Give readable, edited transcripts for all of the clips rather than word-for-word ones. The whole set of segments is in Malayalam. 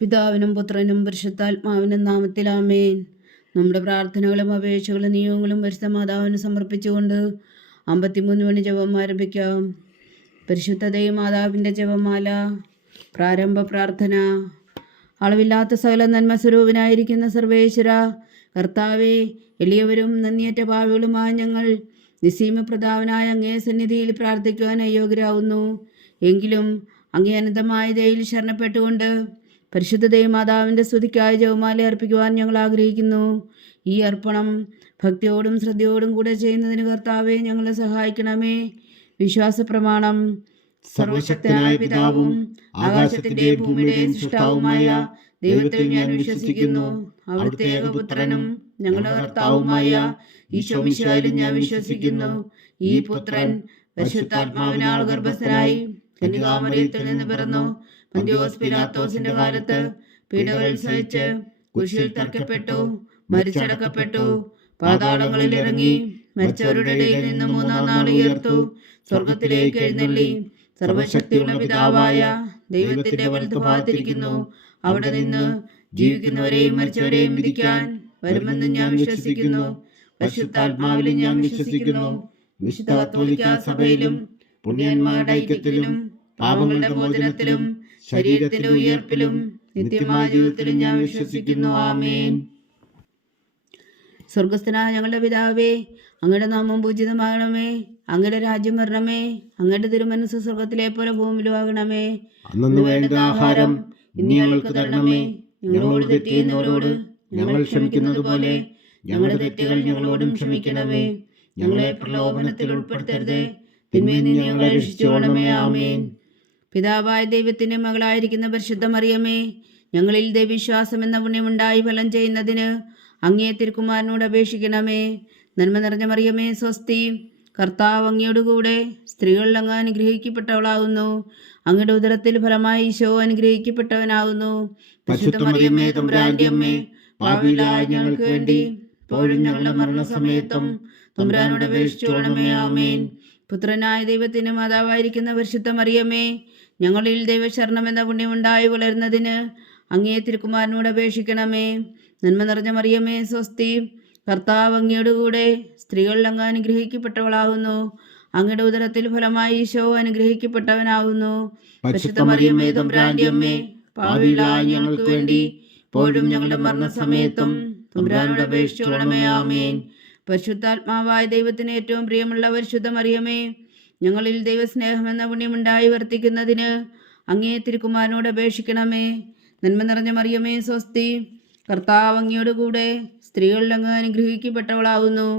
പിതാവിനും പുത്രനും പരിശുദ്ധാത്മാവിനും നാമത്തിൽ ആമേൻ. നമ്മുടെ പ്രാർത്ഥനകളും അപേക്ഷകളും നിയോഗങ്ങളും പരിശുദ്ധ മാതാവിന് സമർപ്പിച്ചുകൊണ്ട് 53 മണി ജപം ആരംഭിക്കാം. പരിശുദ്ധ ദൈവമാതാവിൻ്റെ ജപമാല. പ്രാരംഭ പ്രാർത്ഥന. അളവില്ലാത്ത സകല നന്മ സ്വരൂപനായിരിക്കുന്ന സർവേശ്വര കർത്താവെ, എളിയവരും നന്ദിയേറ്റ പാവികളുമായ ഞങ്ങൾ നിസ്സീമപ്രതാപനായ അങ്ങേ സന്നിധിയിൽ പ്രാർത്ഥിക്കുവാൻ അയോഗ്യരാകുന്നു. എങ്കിലും അങ്ങേ അനന്തമായ ദയയിൽ ശരണപ്പെട്ടുകൊണ്ട് പരിശുദ്ധ ദൈവമാതാവിൻ്റെ സ്തുതിക്കായി ജപമാല അർപ്പിക്കുവാൻ ഞങ്ങൾ ആഗ്രഹിക്കുന്നു. ഈ അർപ്പണം ഭക്തിയോടും ശ്രദ്ധയോടും കൂടെ ചെയ്യുന്നതിന് കർത്താവെ ഞങ്ങളെ സഹായിക്കണമേ. വിശ്വാസ പ്രമാണം. സർവശക്തനായ പിതാവും ആകാശത്തിന്റെയും ഭൂമിയുടെയും സൃഷ്ടാവുമായ ദൈവത്തിൽ ഞാൻ വിശ്വസിക്കുന്നു. അവിടുത്തെ ഏകപുത്രനും ഞങ്ങളുടെ കർത്താവുമായ ഈശോ മിശിഹായിലും ഞാൻ വിശ്വസിക്കുന്നു. ഈ പുത്രൻ പരിശുദ്ധാത്മാവിനാൽ ഗർഭസ്ഥനായി കന്യകാമറിയത്തിൽ നിന്ന് പിറന്നു. പന്തിയോസ് പിലാത്തോസിന്റെ കാലത്ത് പീഡകൾ സഹിച്ച് കുരിശിൽ തറയ്ക്കപ്പെട്ടു, മരിച്ചടക്കപ്പെട്ടു, പാതാളങ്ങളിൽ ഇറങ്ങി, മരിച്ചവരുടെ ഇടയിൽ നിന്ന് 3-ാം നാൾ ഉയർത്തു, സ്വർഗത്തിലേക്ക് എഴുന്നള്ളി, സർവശക്തിയുള്ള പിതാവായ ദൈവത്തിന്റെ വലത്തുഭാഗത്തിരിക്കുന്നു. അവിടെ നിന്ന് ജീവിക്കുന്നവരെയും മരിച്ചവരെയും വിധിക്കാൻ വരുമെന്ന് ഞാൻ വിശ്വസിക്കുന്നു. പരിശുദ്ധാത്മാവിലും ഞാൻ വിശ്വസിക്കുന്നു. വിശുദ്ധ കത്തോലിക്കാ സഭയിലും പുണ്യന്മാരുടെ ഐക്യത്തിലും പാപങ്ങളുടെ മോചനത്തിലും ശരീരത്തിന്റെ ഉയർപ്പിലും നിത്യമായ ജീവിതത്തിലും ഞാൻ വിശ്വസിക്കുന്നു. ആമേൻ. സ്വർഗസ്ഥനായ ഞങ്ങളുടെ പിതാവേ, അങ്ങയുടെ നാമം പൂജിതമാകണമേ. അങ്ങയുടെ രാജ്യം വരണമേ. അങ്ങയുടെ തിരുമനസ്സ് സ്വർഗത്തിലെ പോലെ ഭൂമിയിലും ആകണമേ. അന്നു വേണ്ട ആഹാരം ഇനി ഞങ്ങൾക്ക് തരണമേ. ഞങ്ങളോട് തെറ്റ് ചെയ്യുന്നവരോട് ഞങ്ങൾ ക്ഷമിക്കുന്നത് പോലെ ഞങ്ങളുടെ തെറ്റുകൾ ഞങ്ങളോടും ക്ഷമിക്കണമേ. ഞങ്ങളെ പ്രലോഭനത്തിൽ ഉൾപ്പെടുത്തരുതേ, തിന്മയിൽ നിന്ന് ഞങ്ങളെ രക്ഷിച്ചുകൊള്ളണമേ. ആമേൻ. പിതാവായ ദൈവത്തിന്റെ മകളായിരിക്കുന്ന പരിശുദ്ധ മറിയമേ, ഞങ്ങളിൽ ദൈവവിശ്വാസം എന്ന പുണ്യമുണ്ടായി ഫലം ചെയ്യുന്നതിന് അങ്ങേ തിരുക്കുമാരനോട് അപേക്ഷിക്കണമേ. നന്മ നിറഞ്ഞ മറിയമേ, സ്വസ്തി. കർത്താവ് അങ്ങയോടുകൂടെ സ്ത്രീകളിൽ അങ്ങ് അനുഗ്രഹിക്കപ്പെട്ടവളാകുന്നു. അങ്ങയുടെ ഉദരത്തിൽ ഫലമായി ഈശോ അനുഗ്രഹിക്കപ്പെട്ടവനാകുന്നു. പരിശുദ്ധ മറിയമേ, തമ്പുരാന്റെ അമ്മേ, പാപികളായ ഞങ്ങൾക്ക് വേണ്ടി ഇപ്പോഴും ഞങ്ങളുടെ മരണസമയത്തും തമ്പുരാനോട് അപേക്ഷിച്ചുകൊള്ളണമേ. ആമേൻ. പുത്രനായ ദൈവത്തിന് മാതാവായിരിക്കുന്ന പരിശുദ്ധ മറിയമേ, ഞങ്ങളിൽ ദൈവശരണം എന്ന പുണ്യമുണ്ടായി വളരുന്നതിന് അങ്ങേ തിരുക്കുമാരനോട് അപേക്ഷിക്കണമേ. നന്മ നിറഞ്ഞ മറിയമേ, സ്വസ്തി. കർത്താവ് അങ്ങയോടുകൂടെ സ്ത്രീകളിൽ അങ്ങ് അനുഗ്രഹിക്കപ്പെട്ടവളാകുന്നു. അങ്ങയുടെ ഉദരത്തിൽ ഫലമായി ഈശോ അനുഗ്രഹിക്കപ്പെട്ടവനാകുന്നു. പരിശുദ്ധ മറിയമേ, തമ്പുരാന്റെ അമ്മേ, പാപികളായ ഞങ്ങൾക്ക് വേണ്ടി ഇപ്പോഴും ഞങ്ങളുടെ മരണസമയത്തും തമ്പുരാനോട് അപേക്ഷിച്ചുകൊള്ളണമേ. ആമേൻ. പരിശുദ്ധാത്മാവായ ദൈവത്തിന് ഏറ്റവും പ്രിയമുള്ള പരിശുദ്ധ മറിയമേ, ഞങ്ങളിൽ ദൈവസ്നേഹം എന്ന പുണ്യമുണ്ടായി വർത്തിക്കുന്നതിന് അങ്ങേ തിരുക്കുമാരനോട് അപേക്ഷിക്കണമേ. നന്മ നിറഞ്ഞ മറിയമേ, സ്വസ്തി. കർത്താവ് അങ്ങയോടുകൂടെ സ്ത്രീകളിൽ അങ്ങ് അനുഗ്രഹിക്കപ്പെട്ടവളാകുന്നു.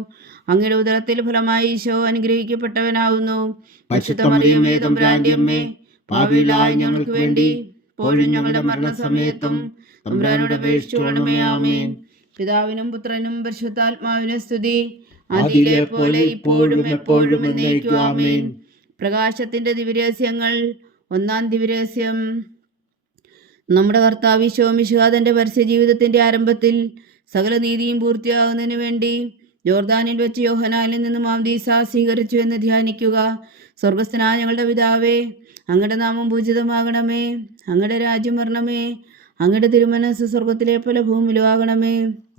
അങ്ങയുടെ ഉദരത്തിൽ ഫലമായി ഈശോ അനുഗ്രഹിക്കപ്പെട്ടവനാകുന്നു. പരിശുദ്ധ മറിയമേ, തമ്പുരാന്റെ അമ്മേ, പാപികളായ ഞങ്ങൾക്ക് വേണ്ടി ഇപ്പോഴും ഞങ്ങളുടെ മരണസമയത്തും തമ്പുരാനോട് അപേക്ഷിച്ചുകൊള്ളണമേ. ആമേൻ. പിതാവിനും പുത്രനും പരിശുദ്ധാത്മാവിനും സ്തുതി, ആദിയിലെ പോലെ ഇപ്പോഴും എപ്പോഴും എന്നേക്കും. ആമേൻ. പ്രകാശത്തിന്റെ ദിവ്യരഹസ്യങ്ങൾ. 1-ാം ദിവ്യരഹസ്യം. നമ്മുടെ കർത്താവ് ഈശോ മിശിഹാ തന്റെ പരസ്യ ജീവിതത്തിന്റെ ആരംഭത്തിൽ സകല നീതിയും പൂർത്തിയാകുന്നതിന് വേണ്ടി ജോർദാനിൽ വെച്ച് യോഹന്നാനിൽ നിന്ന് മാംദീസ സ്വീകരിച്ചു എന്ന് ധ്യാനിക്കുക. സ്വർഗസ്ഥനായ ഞങ്ങളുടെ പിതാവേ, അങ്ങയുടെ നാമം പൂജിതമാകണമേ. അങ്ങയുടെ രാജ്യം വരണമേ. അങ്ങയുടെ തിരുമനസ്സ് സ്വർഗത്തിലെ പോലെ ഭൂമിയിലും ആകണമേ.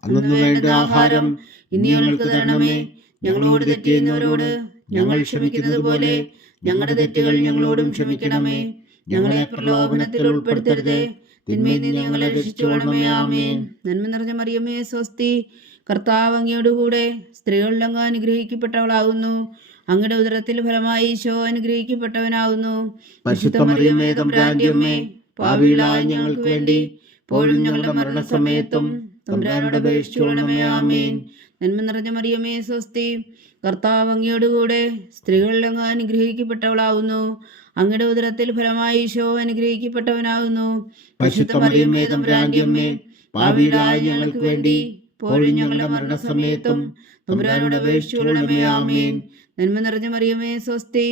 അന്നു വേണ്ട ആഹാരം ഇനി ഞങ്ങൾക്ക് തരണമേ. ഞങ്ങളോട് തെറ്റ് ചെയ്യുന്നവരോട് ഞങ്ങൾ ക്ഷമിക്കുന്നത് പോലെ ഞങ്ങളുടെ തെറ്റുകൾ ഞങ്ങളോടും ക്ഷമിക്കണമേ. ഞങ്ങളെ പ്രലോഭനത്തിൽ ഉൾപ്പെടുത്തരുതേ, തിന്മയിൽ നിന്ന് ഞങ്ങളെ രക്ഷിച്ചുകൊള്ളണമേ. ആമേൻ. നന്മ നിറഞ്ഞ മറിയമേ, സ്വസ്തി. കർത്താവ് അങ്ങയോടുകൂടെ സ്ത്രീകളിൽ അങ്ങ് അനുഗ്രഹിക്കപ്പെട്ടവളാകുന്നു. അങ്ങയുടെ ഉദരത്തിൽ ഫലമായി ഈശോ അനുഗ്രഹിക്കപ്പെട്ടവനാകുന്നു. പരിശുദ്ധ മറിയമേ, തമ്പുരാന്റെ അമ്മേ, പാപികളായ ഞങ്ങൾക്ക് വേണ്ടി ഇപ്പോഴും ഞങ്ങളുടെ മരണസമയത്തും തമ്പുരാനോട് അപേക്ഷിച്ചുകൊള്ളണമേ. ആമേൻ. നന്മ നിറഞ്ഞ മറിയമേ, സ്വസ്തി. കർത്താവ് അങ്ങയോടുകൂടെ സ്ത്രീകളിൽ അങ്ങ് അനുഗ്രഹിക്കപ്പെട്ടവളാകുന്നു. അങ്ങയുടെ ഉദരത്തിൽ ഫലമായി ഈശോ അനുഗ്രഹിക്കപ്പെട്ടവനാകുന്നു. പരിശുദ്ധ മറിയമേ, തമ്പുരാന്റെ അമ്മേ, പാപികളായ ഞങ്ങൾക്ക് വേണ്ടി ഇപ്പോഴും ഞങ്ങളുടെ മരണസമയത്തും തമ്പുരാനോട് അപേക്ഷിച്ചുകൊള്ളണമേ. ആമേൻ. നന്മ നിറഞ്ഞ മറിയമേ, സ്വസ്തി.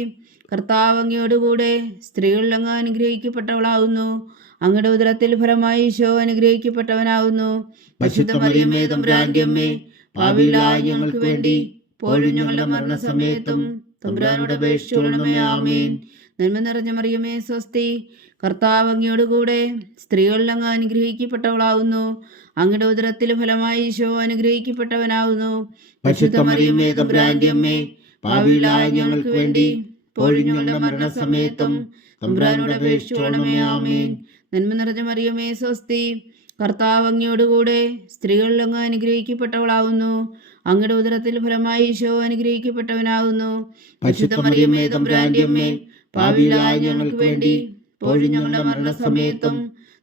കർത്താവ് അങ്ങയോടുകൂടെ സ്ത്രീകളിൽ അങ്ങ് അനുഗ്രഹിക്കപ്പെട്ടവളാകുന്നു. അങ്ങയുടെ ഉദരത്തിൽ ഫലമായി ഈശോ അനുഗ്രഹിക്കപ്പെട്ടവനാകുന്നു. പരിശുദ്ധ മറിയമേ, തമ്പുരാന്റെ അമ്മേ, പാപികളായ ഞങ്ങൾക്ക് വേണ്ടി ഇപ്പോഴും ഞങ്ങളുടെ മരണസമയത്തും തമ്പുരാനോട് അപേക്ഷിച്ചുകൊള്ളണമേ. ആമേൻ. നന്മ നിറഞ്ഞ മറിയമേ സ്വസ്തി, കർത്താവ് അങ്ങയോടുകൂടെ സ്ത്രീകളിൽ അങ്ങ് അനുഗ്രഹിക്കപ്പെട്ടവളാവുന്നു. അങ്ങയുടെ ഉദരത്തിൽ ഫലമായി ഈശോ അനുഗ്രഹിക്കപ്പെട്ടവനാവുന്നു. പരിശുദ്ധ മറിയമേ തമ്പുരാന്റെ അമ്മേ, പാപികളായ ഞങ്ങൾക്ക് വേണ്ടി ഇപ്പോഴും ഞങ്ങളുടെ മരണസമയത്തും തമ്പുരാനോട് അപേക്ഷിച്ചുകൊള്ളണമേ. ആമേൻ. നന്മ നിറഞ്ഞ മറിയമേ സ്വസ്തി, കർത്താവ് അങ്ങയോടുകൂടെ സ്ത്രീകളിൽ അങ്ങ് അനുഗ്രഹിക്കപ്പെട്ടവളാവുന്നു. അങ്ങയുടെ ഉദരത്തിൽ ഫലമായി ഈശോ അനുഗ്രഹിക്കപ്പെട്ടവനാവുന്നു. പരിശുദ്ധ മറിയമേ തമ്പുരാന്റെ അമ്മേ, പാപികളായ ഞങ്ങൾക്ക് വേണ്ടി ഇപ്പോഴും ഞങ്ങളുടെ മരണസമയത്തും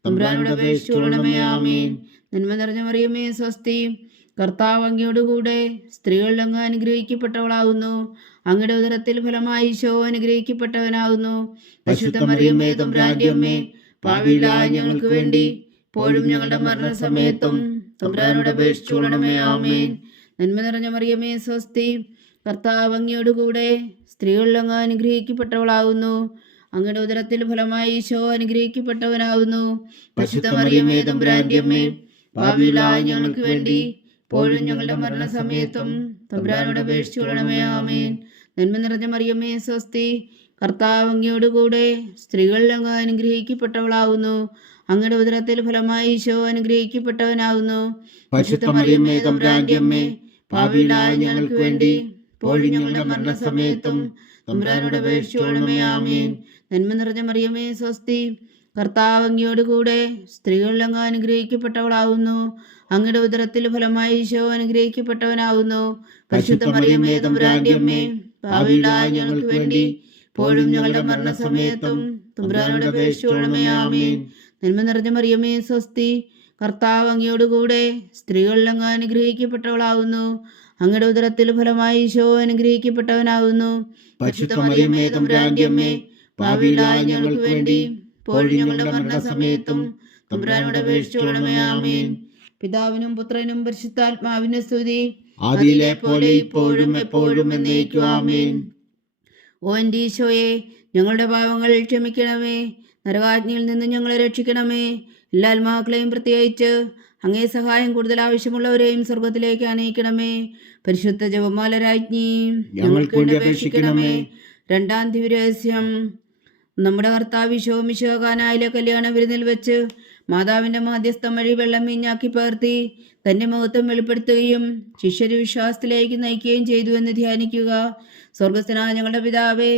തമ്പുരാനോട് അപേക്ഷിച്ചുകൊള്ളണമേ. ആമേൻ. നന്മ നിറഞ്ഞ മറിയമേ സ്വസ്തി, കർത്താവ് അങ്ങയോടുകൂടെ സ്ത്രീകളിൽ അങ്ങ് അനുഗ്രഹിക്കപ്പെട്ടവളാവുന്നു. അങ്ങയുടെ ഉദരത്തിൽ ഫലമായി ഈശോ അനുഗ്രഹിക്കപ്പെട്ടവനാവുന്നു. പരിശുദ്ധ മറിയമേ തമ്പുരാന്റെ അമ്മേ, പാപികളായ ഞങ്ങൾക്ക് വേണ്ടി ഇപ്പോഴും ഞങ്ങളുടെ മരണസമയത്തും തമ്പുരാനോട് അപേക്ഷിച്ചുകൊള്ളണമേ. ആമേൻ. നന്മ നിറഞ്ഞ മറിയമേ സ്വസ്തി, കർത്താവ് അങ്ങയോടുകൂടെ സ്ത്രീകളിൽ അങ്ങ് അനുഗ്രഹിക്കപ്പെട്ടവളാവുന്നു. അങ്ങയുടെ ഉദരത്തിൽ ഫലമായി ഈശോ അനുഗ്രഹിക്കപ്പെട്ടവനാവുന്നു. പരിശുദ്ധ മറിയമേ തമ്പുരാന്റെ അമ്മേ, പാപികളായ ഞങ്ങൾക്ക് വേണ്ടി ഇപ്പോഴും ഞങ്ങളുടെ മരണസമയത്തും തമ്പുരാനോട് അപേക്ഷിച്ചുകൊള്ളണമേ. ആമേൻ. നന്മ നിറഞ്ഞ മറിയമേ സ്വസ്തി, കർത്താവ് അങ്ങയോടുകൂടെ സ്ത്രീകളിൽ അങ്ങ് അനുഗ്രഹിക്കപ്പെട്ടവളാവുന്നു. അങ്ങയുടെ ഉദരത്തിൽ ഫലമായി ഈശോ അനുഗ്രഹിക്കപ്പെട്ടവനാവുന്നു. പരിശുദ്ധ മറിയമേ തമ്പുരാന്റെ അമ്മേ, പാപികളായ ഞങ്ങൾക്ക് വേണ്ടി ഇപ്പോഴും ഞങ്ങളുടെ മരണസമയത്തും തമ്പുരാനോട് അപേക്ഷിച്ചുകൊള്ളണമേ. ആമേൻ. നന്മ നിറഞ്ഞ മറിയമേ സ്വസ്തി, കർത്താവ് അങ്ങയോടുകൂടെ സ്ത്രീകളിൽ അങ്ങ് അനുഗ്രഹിക്കപ്പെട്ടവളാവുന്നു. അങ്ങയുടെ ഉദരത്തിൽ ഫലമായി ഈശോ അനുഗ്രഹിക്കപ്പെട്ടവനാവുന്നു. പരിശുദ്ധ മറിയമേ തമ്പുരാന്റെ അമ്മേ, പാപികളായ ഞങ്ങൾക്ക് വേണ്ടി ഇപ്പോഴും ഞങ്ങളുടെ മരണസമയത്തും തമ്പുരാനോട് അപേക്ഷിച്ചുകൊള്ളണമേ. ആമേൻ. നന്മ നിറഞ്ഞ മറിയമേ സ്വസ്തി, കർത്താവ് അങ്ങയോടുകൂടെ സ്ത്രീകളിൽ അങ്ങ് അനുഗ്രഹിക്കപ്പെട്ടവളാവുന്നു. അങ്ങയുടെ ഉദരത്തിൽ ഫലമായി ഈശോ അനുഗ്രഹിക്കപ്പെട്ടവനാവുന്നു. പരിശുദ്ധ മറിയമേ തമ്പുരാന്റെ അമ്മേ, പാപികളായ ഞങ്ങൾക്ക് വേണ്ടി ഇപ്പോഴും ഞങ്ങളുടെ മരണസമയത്തും തമ്പുരാനോട് അപേക്ഷിച്ചുകൊള്ളണമേ. ആമേൻ. പിതാവിനും പുത്രനും പരിശുദ്ധാത്മാവിനും സ്തുതി, ആദിയിലെ പോലെ ഇപ്പോഴും എപ്പോഴും എന്നേക്കും. ആമേൻ. ഓ എൻ്റെ ഈശോയെ, ഞങ്ങളുടെ പാപങ്ങൾ ക്ഷമിക്കണമേ. നരകാജ്ഞയിൽ നിന്ന് ഞങ്ങളെ രക്ഷിക്കണമേ. എല്ലാ ആത്മാക്കളെയും പ്രത്യേകിച്ച് അങ്ങേ സഹായം കൂടുതൽ ആവശ്യമുള്ളവരെയും സ്വർഗത്തിലേക്ക് അനയിക്കണമേ. പരിശുദ്ധ ജപമാല രാജ്ഞി, ഞങ്ങൾക്ക് വേണ്ടി അപേക്ഷിക്കണമേ. രണ്ടാം ദിവ്യരഹസ്യം. നമ്മുടെ കർത്താവ് ഈശോ മിശിഹാ കാനായിലെ കല്യാണ വിരുന്നിൽ വെച്ച് മാതാവിൻ്റെ മാധ്യസ്ഥം വഴി വെള്ളം വീഞ്ഞാക്കി പകർത്തി തൻ്റെ മഹത്വം വെളിപ്പെടുത്തുകയും ശിഷ്യരെ വിശ്വാസത്തിലേക്ക് നയിക്കുകയും ചെയ്തു എന്ന് ധ്യാനിക്കുക. സ്വർഗസ്ഥനായ ഞങ്ങളുടെ പിതാവേ,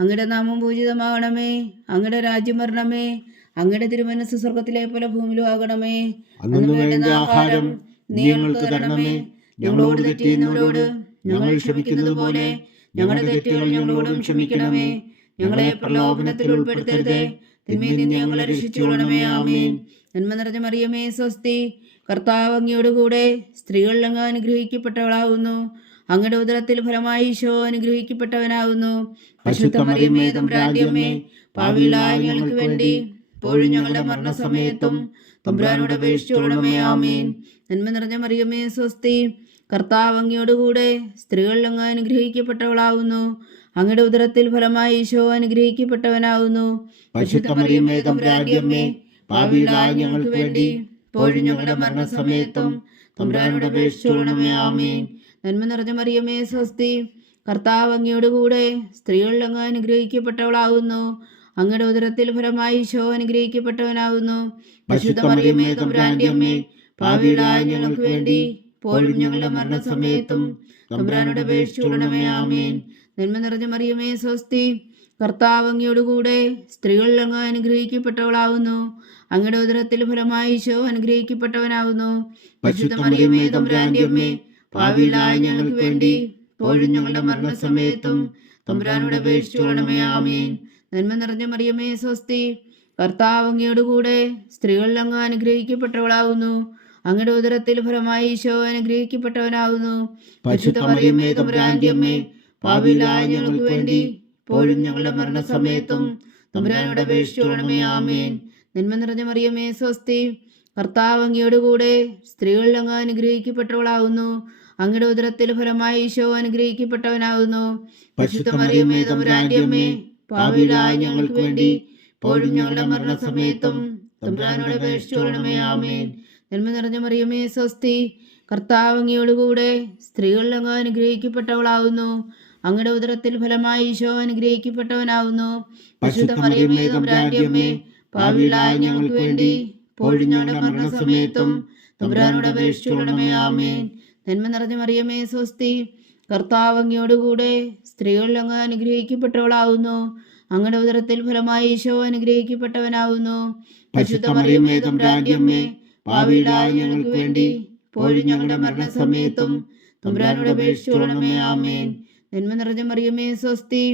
അങ്ങയുടെ നാമം പൂജിതമാകണമേ. അങ്ങയുടെ രാജ്യം വരണമേ. അങ്ങയുടെ തിരുമനസ്സ് സ്വർഗത്തിലെ പോലെ ഭൂമിയിലും ആകണമേ. അന്നു വേണ്ട ആഹാരം നീ ഞങ്ങൾക്ക് തരണമേ. ഞങ്ങളോട് തെറ്റ് ചെയ്യുന്നവരോട് ഞങ്ങൾ ക്ഷമിക്കുന്നത് പോലെ ഞങ്ങളുടെ തെറ്റുകൾ ഞങ്ങളോടും ക്ഷമിക്കണമേ. ഞങ്ങളെ പ്രലോഭനത്തിൽ ഉൾപ്പെടുത്തരുതേ, തിന്മയിൽ നിന്ന് ഞങ്ങളെ രക്ഷിച്ചുകൊള്ളണമേ. ആമേൻ. നന്മ നിറഞ്ഞ മറിയമേ സ്വസ്തി, കർത്താവ് അങ്ങയോടുകൂടെ സ്ത്രീകളിൽ അങ്ങ് അനുഗ്രഹിക്കപ്പെട്ടവളാവുന്നു. അങ്ങയുടെ ഉദരത്തിൽ ഫലമായി ഈശോ അനുഗ്രഹിക്കപ്പെട്ടവനാവുന്നു. പരിശുദ്ധ മറിയമേ തമ്പുരാന്റെ അമ്മേ, പാപികളായ ഞങ്ങൾക്ക് വേണ്ടി ഇപ്പോഴും ഞങ്ങളുടെ മരണസമയത്തും തമ്പുരാനോട് അപേക്ഷിച്ചുകൊള്ളണമേ. ആമേൻ. നന്മ നിറഞ്ഞ മറിയമേ സ്വസ്തി, കർത്താവ് അങ്ങയോടുകൂടെ സ്ത്രീകളിൽ അങ്ങ് അനുഗ്രഹിക്കപ്പെട്ടവളാവുന്നു. അങ്ങയുടെ ഉദരത്തിൽ ഫലമായി ഈശോ അനുഗ്രഹിക്കപ്പെട്ടവനാവുന്നു. പരിശുദ്ധ മറിയമേ തമ്പുരാന്റെ അമ്മേ, പാപികളായ ഞങ്ങൾക്ക് വേണ്ടി ഇപ്പോഴും ഞങ്ങളുടെ മരണസമയത്തും തമ്പുരാനോട് അപേക്ഷിച്ചുകൊള്ളണമേ. ആമേൻ. നന്മ നിറഞ്ഞ മറിയമേ സ്വസ്തി, കർത്താവ് അങ്ങയോടുകൂടെ സ്ത്രീകളിൽ അങ്ങ് അനുഗ്രഹിക്കപ്പെട്ടവളാവുന്നു. അങ്ങയുടെ ഉദരത്തിൽ ഫലമായി ഈശോ അനുഗ്രഹിക്കപ്പെട്ടവനാവുന്നു. പരിശുദ്ധ മറിയമേ തമ്പുരാന്റെ അമ്മേ, പാപികളായ ഞങ്ങൾക്ക് വേണ്ടി ഇപ്പോഴും ഞങ്ങളുടെ മരണസമയത്തും തമ്പുരാനോട് അപേക്ഷിച്ചുകൊള്ളണമേ. ആമേൻ. നന്മ നിറഞ്ഞ മറിയമേ സ്വസ്തി, കർത്താവ് അങ്ങയോടുകൂടെ സ്ത്രീകളിൽ അങ്ങ് അനുഗ്രഹിക്കപ്പെട്ടവളാവുന്നു. അങ്ങയുടെ ഉദരത്തിൽ ഫലമായി ഈശോ അനുഗ്രഹിക്കപ്പെട്ടവനാവുന്നു. പരിശുദ്ധ മറിയമേ തമ്പുരാന്റെ അമ്മേ, പാപികളായ ഞങ്ങൾക്ക് വേണ്ടി ഇപ്പോഴും ഞങ്ങളുടെ മരണസമയത്തും തമ്പുരാനോട് അപേക്ഷിച്ചുകൊള്ളണമേ. ആമേൻ. നന്മ നിറഞ്ഞ മറിയമേ സ്വസ്തി, കർത്താവ് അങ്ങയോടുകൂടെ സ്ത്രീകളിൽ അങ്ങ് അനുഗ്രഹിക്കപ്പെട്ടവളാവുന്നു. അങ്ങയുടെ ഉദരത്തിൽ ഫലമായി ഈശോ അനുഗ്രഹിക്കപ്പെട്ടവനാവുന്നു. പരിശുദ്ധ മറിയമേ തമ്പുരാന്റെ അമ്മേ, പാപികളായ ഞങ്ങൾക്ക് വേണ്ടി ഇപ്പോഴും ഞങ്ങളുടെ മരണസമയത്തും തമ്പുരാനോട് അപേക്ഷിച്ചുകൊള്ളണമേ. ആമേൻ. നന്മ നിറഞ്ഞ മറിയമേ സ്വസ്തി, കർത്താവ് അങ്ങയോടുകൂടെ സ്ത്രീകളിൽ അങ്ങ് അനുഗ്രഹിക്കപ്പെട്ടവളാവുന്നു. അങ്ങയുടെ ഉദരത്തിൽ ഫലമായി ഈശോ അനുഗ്രഹിക്കപ്പെട്ടവനാവുന്നു. പരിശുദ്ധ മറിയമേ തമ്പുരാന്റെ അമ്മേ, പാപികളായ ഞങ്ങൾക്ക് വേണ്ടി ഇപ്പോഴും ഞങ്ങളുടെ മരണസമയത്തും തമ്പുരാനോട് അപേക്ഷിച്ചുകൊള്ളണമേ. ആമേൻ. നന്മ നിറഞ്ഞ മറിയമേ സ്വസ്തി, കർത്താവ് അങ്ങയോടുകൂടെ സ്ത്രീകളിൽ അങ്ങ് അനുഗ്രഹിക്കപ്പെട്ടവളാവുന്നു. അങ്ങയുടെ ഉദരത്തിൽ ഫലമായി ഈശോ അനുഗ്രഹിക്കപ്പെട്ടവനാവുന്നു. പരിശുദ്ധ മറിയമേ തമ്പുരാന്റെ അമ്മേ, പാപികളായ ഞങ്ങൾക്ക് വേണ്ടി ഇപ്പോഴും ഞങ്ങളുടെ മരണസമയത്തും തമ്പുരാനോട് അപേക്ഷിച്ചുകൊള്ളണമേ. ആമേൻ. നന്മ നിറഞ്ഞ മറിയമേ സ്വസ്തി, കർത്താവ് അങ്ങയോടുകൂടെ സ്ത്രീകളിൽ അങ്ങ് അനുഗ്രഹിക്കപ്പെട്ടവളാവുന്നു. അങ്ങയുടെ ഉദരത്തിൽ ഫലമായി ഈശോ അനുഗ്രഹിക്കപ്പെട്ടവനാവുന്നു. പരിശുദ്ധ മറിയമേ തമ്പുരാന്റെ അമ്മേ, പാപികളായ ഞങ്ങൾക്ക് വേണ്ടി ഇപ്പോഴും ഞങ്ങളുടെ മരണസമയത്തും തമ്പുരാനോട് അപേക്ഷിച്ചുകൊള്ളണമേ. ആമേൻ. നന്മ നിറഞ്ഞ മറിയമേ സ്വസ്തി,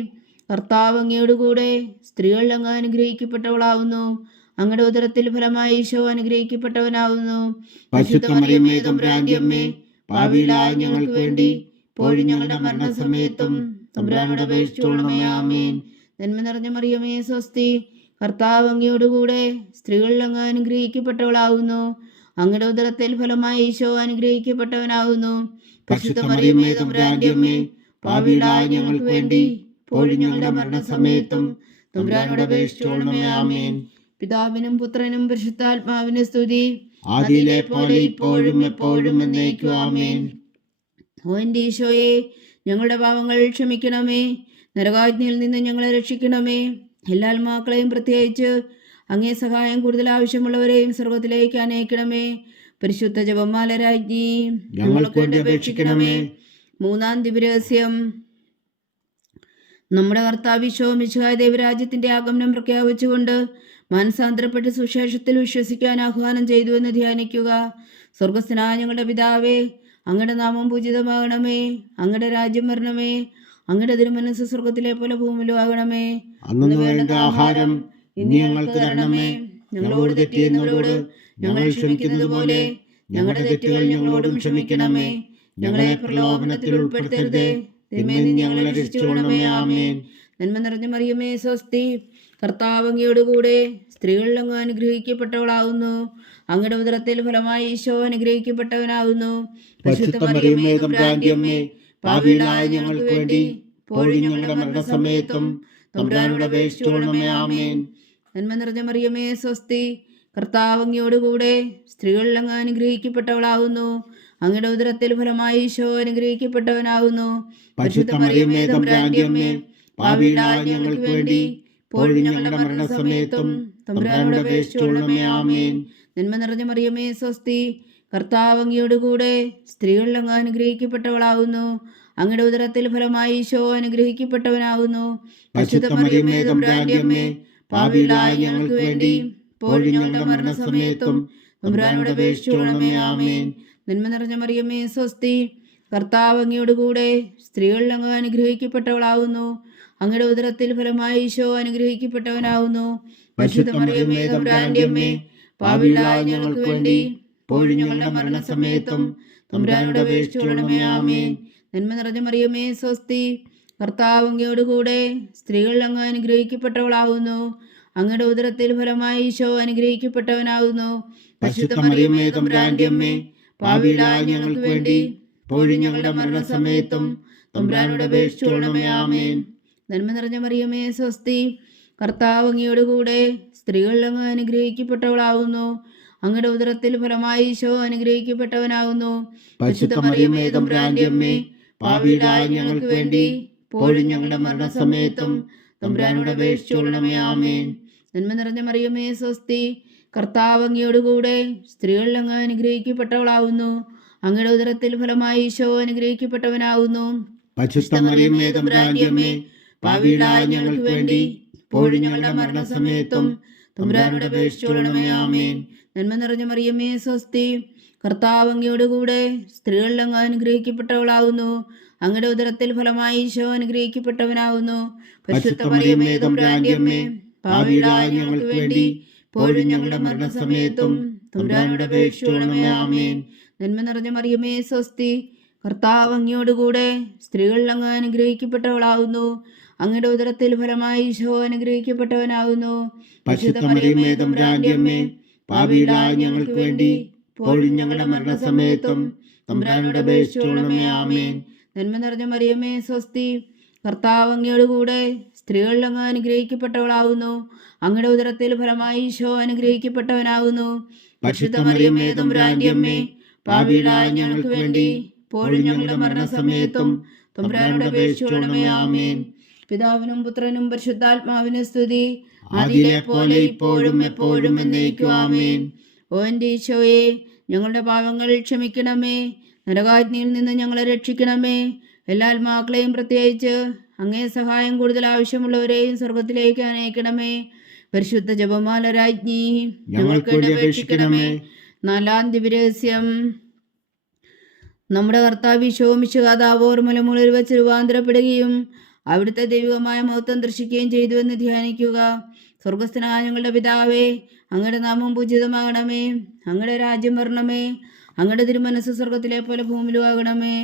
കർത്താവ് അങ്ങയോടുകൂടെ സ്ത്രീകളിൽ അങ്ങ് അനുഗ്രഹിക്കപ്പെട്ടവളാവുന്നു. അങ്ങയുടെ ഉദരത്തിൽ ഫലമായി ഈശോ അനുഗ്രഹിക്കപ്പെട്ടവനാവുന്നു. പരിശുദ്ധ മറിയമേ തമ്പുരാന്റെ അമ്മേ, പാപികളായ ഞങ്ങൾക്ക് വേണ്ടി ഇപ്പോഴും ഞങ്ങളുടെ മരണസമയത്തും തമ്പുരാനോട് അപേക്ഷിച്ചുകൊള്ളണമേ. ആമേൻ. നന്മ നിറഞ്ഞ മറിയമേ സ്വസ്തി, കർത്താവ് അങ്ങയോടുകൂടെ സ്ത്രീകളിൽ അങ്ങ് അനുഗ്രഹിക്കപ്പെട്ടവളാവുന്നു. അങ്ങയുടെ ഉദരത്തിൽ ഫലമായി ഈശോ അനുഗ്രഹിക്കപ്പെട്ടവനാവുന്നു. പരിശുദ്ധ മറിയമേ തമ്പുരാന്റെ അമ്മേ, പാപികളായ ഞങ്ങൾക്ക് വേണ്ടി ഇപ്പോഴും ഞങ്ങളുടെ മരണസമയത്തും തമ്പുരാനോട് അപേക്ഷിച്ചുകൊള്ളണമേ. ആമേൻ. പിതാവിനും പുത്രനും പരിശുദ്ധാത്മാവിനും സ്തുതി, ആദിയിലെ പോലെ ഇപ്പോഴും എപ്പോഴും എന്നേക്കും. ആമേൻ. ഓ എൻ്റെ ഈശോയെ, ഞങ്ങളുടെ പാപങ്ങൾ ക്ഷമിക്കണമേ. നരകാജ്ഞയിൽ നിന്ന് ഞങ്ങളെ രക്ഷിക്കണമേ. എല്ലാ ആത്മാക്കളെയും പ്രത്യേകിച്ച് അങ്ങേ സഹായം കൂടുതൽ ആവശ്യമുള്ളവരെയും സ്വർഗത്തിലേക്ക് അനയിക്കണമേ. പരിശുദ്ധ ജപമാല രാജ്ഞി, ഞങ്ങൾക്ക് വേണ്ടി അപേക്ഷിക്കണമേ. മൂന്നാം ദിവ്യരഹസ്യം. നമ്മുടെ കർത്താവ് ഈശോ മിശിഹായ ദൈവരാജ്യത്തിന്റെ ആഗമനം പ്രഖ്യാപിച്ചുകൊണ്ട് മാനസാന്തരപ്പെട്ട് സുവിശേഷത്തിൽ വിശ്വസിക്കാൻ ആഹ്വാനം ചെയ്തു എന്ന് ധ്യാനിക്കുക. സ്വർഗസ്ഥനായ ഞങ്ങളുടെ പിതാവേ, അങ്ങയുടെ നാമം പൂജിതമാകണമേ. അങ്ങയുടെ രാജ്യം വരണമേ. അങ്ങയുടെ തിരുമനസ്സ് സ്വർഗത്തിലെ പോലെ ഭൂമിയിലും ആകണമേ. അന്നു വേണ്ട ആഹാരം ഇനി ഞങ്ങൾക്ക് തരണമേ. ഞങ്ങളോട് തെറ്റ് ചെയ്യുന്നവരോട് ഞങ്ങൾ ക്ഷമിക്കുന്നത് പോലെ ഞങ്ങളുടെ തെറ്റുകൾ ഞങ്ങളോടും ക്ഷമിക്കണമേ. ഞങ്ങളെ പ്രലോഭനത്തിൽ ഉൾപ്പെടുത്തരുതേ, തിന്മയിൽ നിന്ന് ഞങ്ങളെ രക്ഷിച്ചുകൊള്ളണമേ. ആമേൻ. നന്മ നിറഞ്ഞ മറിയമേ സ്വസ്തി, കർത്താവ് അങ്ങയോടുകൂടെ സ്ത്രീകളിൽ അങ്ങ് അനുഗ്രഹിക്കപ്പെട്ടവളാവുന്നു. അങ്ങയുടെ ഉദരത്തിൽ ഫലമായി ഈശോ അനുഗ്രഹിക്കപ്പെട്ടവനാവുന്നു. പരിശുദ്ധ മറിയമേ തമ്പുരാന്റെ അമ്മേ, പാപികളായ ഞങ്ങൾക്ക് വേണ്ടി ഇപ്പോഴും ഞങ്ങളുടെ മരണസമയത്തും തമ്പുരാനോട് അപേക്ഷിച്ചുകൊള്ളണമേ. ആമേൻ. നന്മ നിറഞ്ഞ മറിയമേ സ്വസ്തി, കർത്താവ് അങ്ങയോടുകൂടെ സ്ത്രീകളിൽ അങ്ങ് അനുഗ്രഹിക്കപ്പെട്ടവളാവുന്നു. അങ്ങയുടെ ഉദരത്തിൽ ഫലമായി ഈശോ അനുഗ്രഹിക്കപ്പെട്ടവനാവുന്നു. പരിശുദ്ധ മറിയമേ തമ്പുരാന്റെ അമ്മേ, പാപികളായ ഞങ്ങൾക്ക് വേണ്ടി ഇപ്പോഴും ഞങ്ങളുടെ മരണസമയത്തും തമ്പുരാനോട് അപേക്ഷിച്ചുകൊള്ളണമേ. ആമേൻ. നന്മ നിറഞ്ഞ മറിയമേ സ്വസ്തി, കർത്താവ് അങ്ങയോടുകൂടെ സ്ത്രീകളിൽ അങ്ങ് അനുഗ്രഹിക്കപ്പെട്ടവളാവുന്നു. അങ്ങയുടെ ഉദരത്തിൽ ഫലമായി ഈശോ അനുഗ്രഹിക്കപ്പെട്ടവനാവുന്നു. പരിശുദ്ധ മറിയമേ തമ്പുരാന്റെ അമ്മേ, പാപികളായ ഞങ്ങൾക്ക് വേണ്ടി ഇപ്പോഴും ഞങ്ങളുടെ മരണസമയത്തും തമ്പുരാനോട് അപേക്ഷിച്ചുകൊള്ളണമേ. ആമേൻ. നന്മ നിറഞ്ഞ മറിയമേ സ്വസ്തി, കർത്താവ് അങ്ങയോടുകൂടെ സ്ത്രീകളിൽ അങ്ങ് അനുഗ്രഹിക്കപ്പെട്ടവളാവുന്നു. അങ്ങയുടെ ഉദരത്തിൽ ഫലമായി ഈശോ അനുഗ്രഹിക്കപ്പെട്ടവനാവുന്നു. പരിശുദ്ധ മറിയമേ തമ്പുരാന്റെ അമ്മേ, പാപികളായ ഞങ്ങൾക്ക് വേണ്ടി ഇപ്പോഴും ഞങ്ങളുടെ മരണസമയത്തും തമ്പുരാനോട് അപേക്ഷിച്ചുകൊള്ളണമേ. ആമേൻ. നന്മ നിറഞ്ഞ മറിയമേ സ്വസ്തി, കർത്താവ് അങ്ങയോടുകൂടെ സ്ത്രീകളിൽ അങ്ങ് അനുഗ്രഹിക്കപ്പെട്ടവളാവുന്നു. അങ്ങയുടെ ഉദരത്തിൽ ഫലമായി ഈശോ അനുഗ്രഹിക്കപ്പെട്ടവനാവുന്നു. പരിശുദ്ധ മറിയമേ തമ്പുരാന്റെ അമ്മേ, പാപികളായ ഞങ്ങൾക്ക് വേണ്ടി ഇപ്പോഴും ഞങ്ങളുടെ മരണസമയത്തും തമ്പുരാനോട് അപേക്ഷിച്ചുകൊള്ളണമേ. ആമേൻ. നന്മ നിറഞ്ഞ മറിയമേ സ്വസ്തി, കർത്താവ് അങ്ങയോടുകൂടെ സ്ത്രീകളിൽ അങ്ങ് അനുഗ്രഹിക്കപ്പെട്ടവളാവുന്നു. അങ്ങയുടെ ഉദരത്തിൽ ഫലമായി ഈശോ അനുഗ്രഹിക്കപ്പെട്ടവനാവുന്നു. പരിശുദ്ധ മറിയമേ തമ്പുരാന്റെ അമ്മേ, പാപികളായ ഞങ്ങൾക്ക് വേണ്ടി ഇപ്പോഴും ഞങ്ങളുടെ മരണസമയത്തും തമ്പുരാനോട് അപേക്ഷിച്ചുകൊള്ളണമേ. ആമേൻ. നന്മ നിറഞ്ഞ മറിയമേ സ്വസ്തി, കർത്താവ് അങ്ങയോടുകൂടെ സ്ത്രീകളിൽ അങ്ങ് അനുഗ്രഹിക്കപ്പെട്ടവളാവുന്നു. അങ്ങയുടെ ഉദരത്തിൽ ഫലമായി ഈശോ അനുഗ്രഹിക്കപ്പെട്ടവനാവുന്നു. പരിശുദ്ധ മറിയമേ തമ്പുരാന്റെ അമ്മേ, പാപികളായ ഞങ്ങൾക്ക് വേണ്ടി ഇപ്പോഴും ഞങ്ങളുടെ മരണസമയത്തും തമ്പുരാനോട് അപേക്ഷിച്ചുകൊള്ളണമേ. ആമേൻ. നന്മ നിറഞ്ഞ മറിയമേ സ്വസ്തി, കർത്താവ് അങ്ങയോടുകൂടെ സ്ത്രീകളിൽ അങ്ങ് അനുഗ്രഹിക്കപ്പെട്ടവളാവുന്നു. അങ്ങയുടെ ഉദരത്തിൽ ഫലമായി ഈശോ അനുഗ്രഹിക്കപ്പെട്ടവനാവുന്നു. പരിശുദ്ധ മറിയമേ തമ്പുരാന്റെ അമ്മേ, പാപികളായ ഞങ്ങൾക്ക് വേണ്ടി ഇപ്പോഴും ഞങ്ങളുടെ മരണസമയത്തും തമ്പുരാനോട് അപേക്ഷിച്ചുകൊള്ളണമേ. ആമേൻ. നന്മ നിറഞ്ഞ മറിയമേ സ്വസ്തി, കർത്താവ് അങ്ങയോടുകൂടെ സ്ത്രീകളിൽ അങ്ങ് അനുഗ്രഹിക്കപ്പെട്ടവളാവുന്നു. അങ്ങയുടെ ഉദരത്തിൽ ഫലമായി ഈശോ അനുഗ്രഹിക്കപ്പെട്ടവനാവുന്നു. പരിശുദ്ധ മറിയമേ തമ്പുരാന്റെ അമ്മേ, പാപികളായ ഞങ്ങൾക്ക് വേണ്ടി ഇപ്പോഴും ഞങ്ങളുടെ മരണസമയത്തും തമ്പുരാനോട് അപേക്ഷിച്ചുകൊള്ളണമേ. ആമേൻ. നന്മ നിറഞ്ഞ മറിയമേ സ്വസ്തി, കർത്താവ് അങ്ങയോടുകൂടെ സ്ത്രീകളിൽ അങ്ങ് അനുഗ്രഹിക്കപ്പെട്ടവളാവുന്നു. അങ്ങയുടെ ഉദരത്തിൽ ഫലമായി ഈശോ അനുഗ്രഹിക്കപ്പെട്ടവനാവുന്നു. പരിശുദ്ധ മറിയമേ തമ്പുരാന്റെ അമ്മേ, പാപികളായ ഞങ്ങൾക്ക് വേണ്ടി ഇപ്പോഴും ഞങ്ങളുടെ മരണസമയത്തും തമ്പുരാനോട് അപേക്ഷിച്ചുകൊള്ളണമേ. ആമേൻ. പിതാവിനും പുത്രനും പരിശുദ്ധാത്മാവിനും സ്തുതി, അതിലെ പോലെ ഇപ്പോഴും എപ്പോഴും എന്നേക്കും. ആമേൻ. ഓ എൻ്റെ ഈശോയെ, ഞങ്ങളുടെ പാപങ്ങൾ ക്ഷമിക്കണമേ. നരകാഗ്നിയിൽ നിന്ന് ഞങ്ങളെ രക്ഷിക്കണമേ. എല്ലാ ആത്മാക്കളെയും പ്രത്യേകിച്ച് അങ്ങേ സഹായം കൂടുതൽ ആവശ്യമുള്ളവരെയും സ്വർഗത്തിലേക്ക് അനയിക്കണമേ. പരിശുദ്ധ ജപമാല രാജ്ഞി, ഞങ്ങൾക്ക് വേണ്ടി അപേക്ഷിക്കണമേ. 4-ാം ദിവ്യരഹസ്യം. നമ്മുടെ കർത്താവ് ഈശോ മിശിഹാ മലമുകളിൽ വെച്ച് രൂപാന്തരപ്പെടുകയും അവിടുത്തെ ദൈവികമായ മഹത്വം ദർശിക്കുകയും ചെയ്തുവെന്ന് ധ്യാനിക്കുക. സ്വർഗസ്ഥനായ ഞങ്ങളുടെ പിതാവേ, അങ്ങയുടെ നാമം പൂജിതമാകണമേ. അങ്ങയുടെ രാജ്യം വരണമേ. അങ്ങയുടെ തിരുമനസ്സ് സ്വർഗത്തിലെ പോലെ ഭൂമിയിലും ആകണമേ.